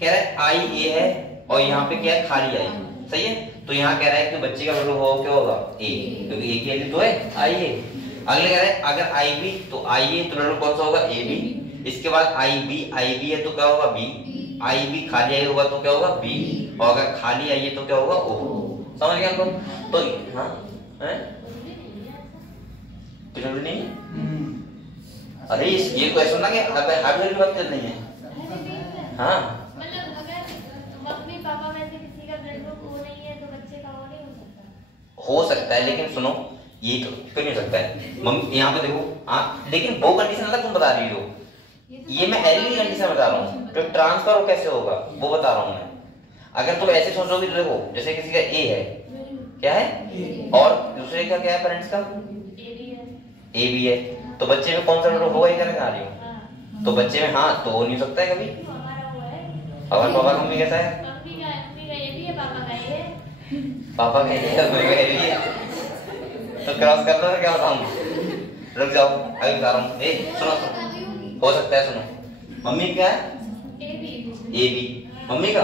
कह रहा है IA है और यहाँ पे क्या है? खाली I, सही है। तो यहाँ कह रहा है कि बच्चे का ब्लड ग्रुप होगा क्या होगा? A, क्योंकि एक ही एलील तो है IA। अगले कह रहा है अगर IB तो IA, तो ब्लड ग्रुप कौन सा होगा? AB। इसके बाद IB है तो क्या होगा? B। IB खाली I होगा तो क्या होगा? B। और अगर खाली I है तो क्या होगा? O। समझ गए आप लोग? तो हाँ है जरूरी नहीं। अरे ये क्वेश्चन ना कि हार्डवेयर की बात कर नहीं है। हाँ मतलब अगर मम्मी पापा में से किसी का ब्लड ग्रुप O नहीं है तो बच्चे का O नहीं हो सकता है, लेकिन सुनो ये तो क्यों नहीं हो सकता है? यहाँ पे देखो लेकिन वो कंडीशन अलग तुम बता रही हो, ये मैं एलील कंडीशन बता रहा हूँ। तो ट्रांसफर वो कैसे होगा वो बता रहा हूँ मैं। अगर तुम ऐसे सोचोगे तो देखो जैसे किसी का A है, क्या है, और दूसरे का क्या है पेरेंट्स का? AB है, तो बच्चे में कौन सा ब्लड ग्रुप होगा? ये कहना चाह रही हो। तो बच्चे में हाँ तो हो नहीं सकता है कभी। हमारा पापा मम्मी कैसा है? पापा का A है, मम्मी का AB है, तो क्रॉस करना है। क्या बताऊं? रुक जाओ अभी बता रहा हूँ। सुनो हो सकता है, सुनो मम्मी क्या है? AB मम्मी का,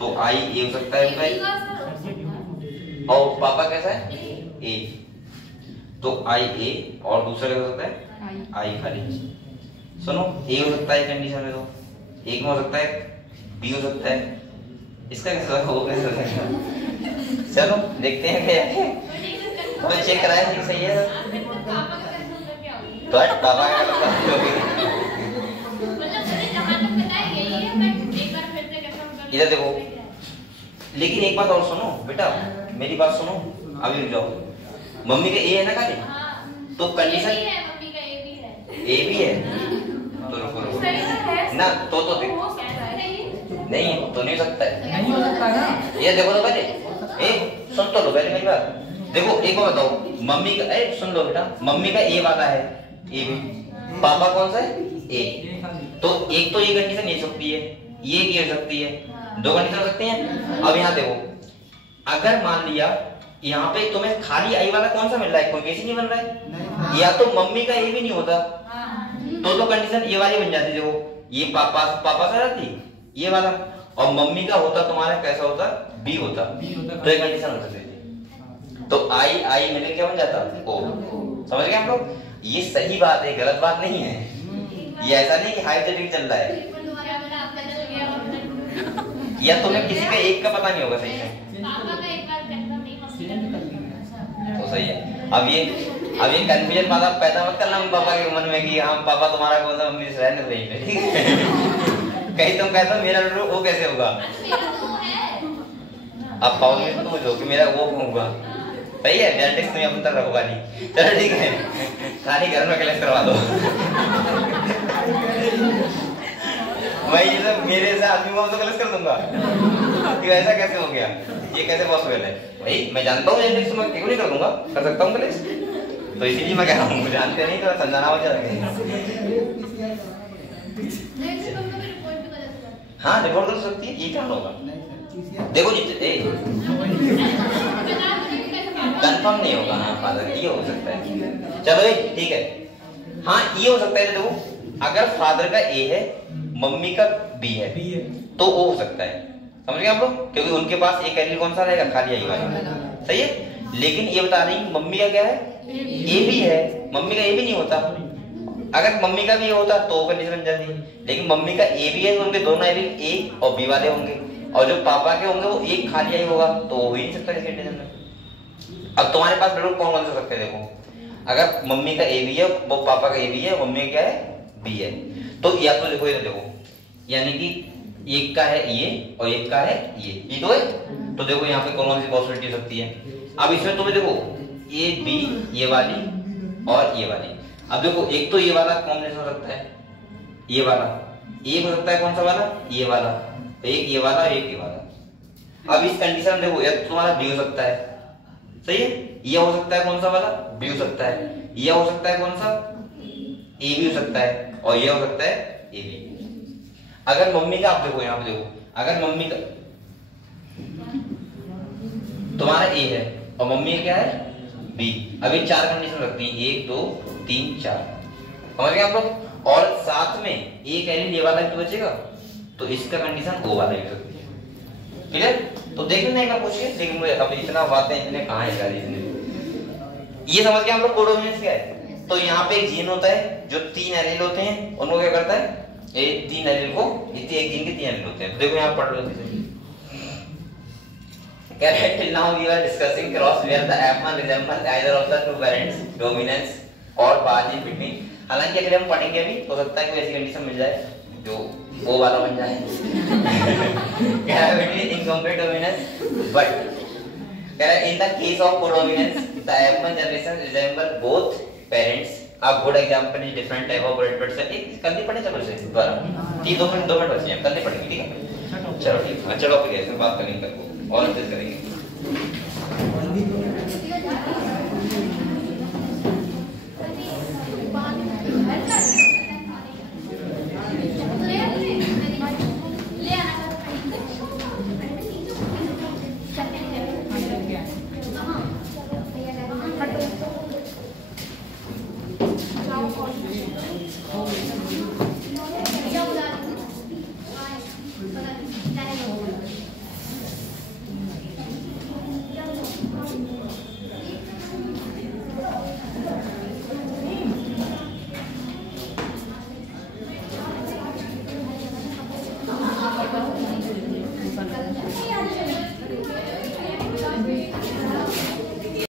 तो I A हो सकता है, और पापा कैसा है? A, तो IA, और दूसरा क्या हो सकता है? I खाली। सुनो A हो सकता है कंडीशन में, तो एक में हो सकता है, B हो सकता है, इसका कैसा होगा? चलो देखते हैं क्या है, तो चेक कराएं कि सही है। तो पापा का इधर देखो, लेकिन एक बात और सुनो बेटा, मेरी बात सुनो, अभी रुक जाओ। मम्मी का ए है ना खाली, तो कंडीशन मम्मी का ए भी है। ए भी है, तो रुको ना, तो नहीं तो नहीं हो सकता है, नहीं हो सकता है। ये देखो तो पहले, एक सुन तो लो पहले मेरी बात। देखो एक और बताओ, मम्मी का सुन लो बेटा, मम्मी का ए वाला है, ए भी, पापा कौन सा है ए, तो एक तो ये कंडीशन ये सकती है, ये हो सकती है, दो कंडीशन हो सकती हैं। अब यहाँ देखो, अगर मान लिया यहाँ पे तुम्हें खाली आई वाला कौन सा मिल रहा है, कोई केस नहीं बन रहा है, या तो मम्मी का ए भी नहीं होता, तो कंडीशन ये वाली बन जाती। देखो ये पापा से रहती ये वाला, और मम्मी का होता तुम्हारा कैसा होता, बी होता, तो एक कंडीशन हो सकती थी। तो आई मिले क्या बन जाता, ओ। समझ गए हम लोग? ये सही बात है, गलत बात नहीं है। ये ऐसा नहीं कि हाइपोथेटिकल चल रहा है, या तुम्हें किसी का एक का पता नहीं होगा सही से, तो सही है। अब ये कंफ्यूजन पैदा मत करना पापा के मन में कि हाँ पापा तुम्हारा कौन सा, मम्मी से रहने दो यहीं पे, ठीक है? कहीं तुम कहते हो मेरा वो कैसे होगा, अब पाओगे तो पूछो कि मेरा वो होगा, सही है? जेनेटिक्स में अपन तक रखोगा नहीं, चलो ठीक है, खाली घर में क्लास करवा दो। मैं ये सब मेरे से आदमी को तो क्लास कर दूंगा कि ऐसा कैसे हो गया, ये कैसे पॉसिबल है? भाई मैं जानता हूँ जेनेटिक्स में, क्यों नहीं कर दूंगा, कर सकता हूँ क्लास, तो इसीलिए मैं कह रहा हूँ, जानते नहीं तो समझाना हो जाएगा। हाँ रिपोर्ट कर सकती है, ये क्या होगा? देखो जी कंफर्म नहीं होगा, हाँ फादर ये हो सकता है, चलो ठीक है। हाँ ये हो सकता है, देखो अगर फादर का ए है, मम्मी का बी है, तो वो हो सकता है, समझ गए आप लोग? क्योंकि उनके पास एक एलील कौन सा रहेगा, खाली आई वाला, सही है। लेकिन ये बता रही मम्मी का क्या है, ए भी है, मम्मी का ए भी नहीं होता। अगर मम्मी का भी होता तो कंडीशन बन जाती, लेकिन मम्मी का ए भी है, तो उनके दोनों एलील ए और बी वाले होंगे, और जो पापा के होंगे वो एक खाली आई होगा, तो हो ही नहीं सकता इस कंडीशन में। अब तुम्हारे पास बिल्कुल कौन से सकते हैं, देखो अगर मम्मी का ए भी है, वो पापा का ए भी है, मम्मी का क्या है, बी है, तो या तो देखो ये देखो, यानी कि एक का है ये और एक का है ये तो है, तो देखो यहाँ पे कौन सी पॉसिबिलिटी हो सकती है। अब इसमें तुम्हें देखो ए बी ये वाली और ये वाली, अब देखो एक तो ये वाला कॉम्बिनेशन हो सकता है, ये वाला एक हो सकता है, कौन सा वाला, ये वाला, एक ये वाला एक ये वाला। अब इस कंडीशन में देखो, या तुम्हारा बी हो सकता है, सही है, ये हो सकता है कौन सा वाला, बी हो सकता है, ये हो सकता है कौन सा, ए भी हो सकता है, और ये हो सकता है ए भी। अगर मम्मी का, आप देखो यहाँ पे देखो, अगर मम्मी का तुम्हारा ए है और मम्मी का क्या है, बी, अभी चार कंडीशन रखती है, 1 2 3 4, समझ गए आप लोग? और साथ में एक एलिमेंट ये वाला भी बचेगा, तो इसका कंडीशन ओ वाला भी हो सकती है, ठीक है? तो देख लेना एक बार पूछिए, लेकिन मुझे अब इतना बातें इतने कहाँ है यार, ये समझ गए हम लोग कोडोमिनेंस क्या है। तो यहाँ पे एक जीन होता है जो 3 एलील होते हैं, उनको क्या करता है, ये 3 एलील को, एक जीन के 3 एलील होते हैं। देखो यहाँ पढ़ लो, till now we were discussing cross where the F1 resembles either of the two parents, dominance or barge in between। हालांकि अगर हम पढ़ेंगे अभी, हो सकता है कोई ऐसी कंडीशन मिल जाए जो वो वाला बन जाए, क्या है between incomplete dominance, but in the case of codominance, the F1 generation resemble both parents। A good example is different type of blood vessels। एक कल ही पढ़े, चलो इसे दोबारा, ठीक 2 मिनट बचे हैं, कल ही पढ़ेंगे, ठीक है? चलो ठीक है, चलो फिर ऐसे बात करेंगे कल को और डिस्कस करेंगे। Thank you.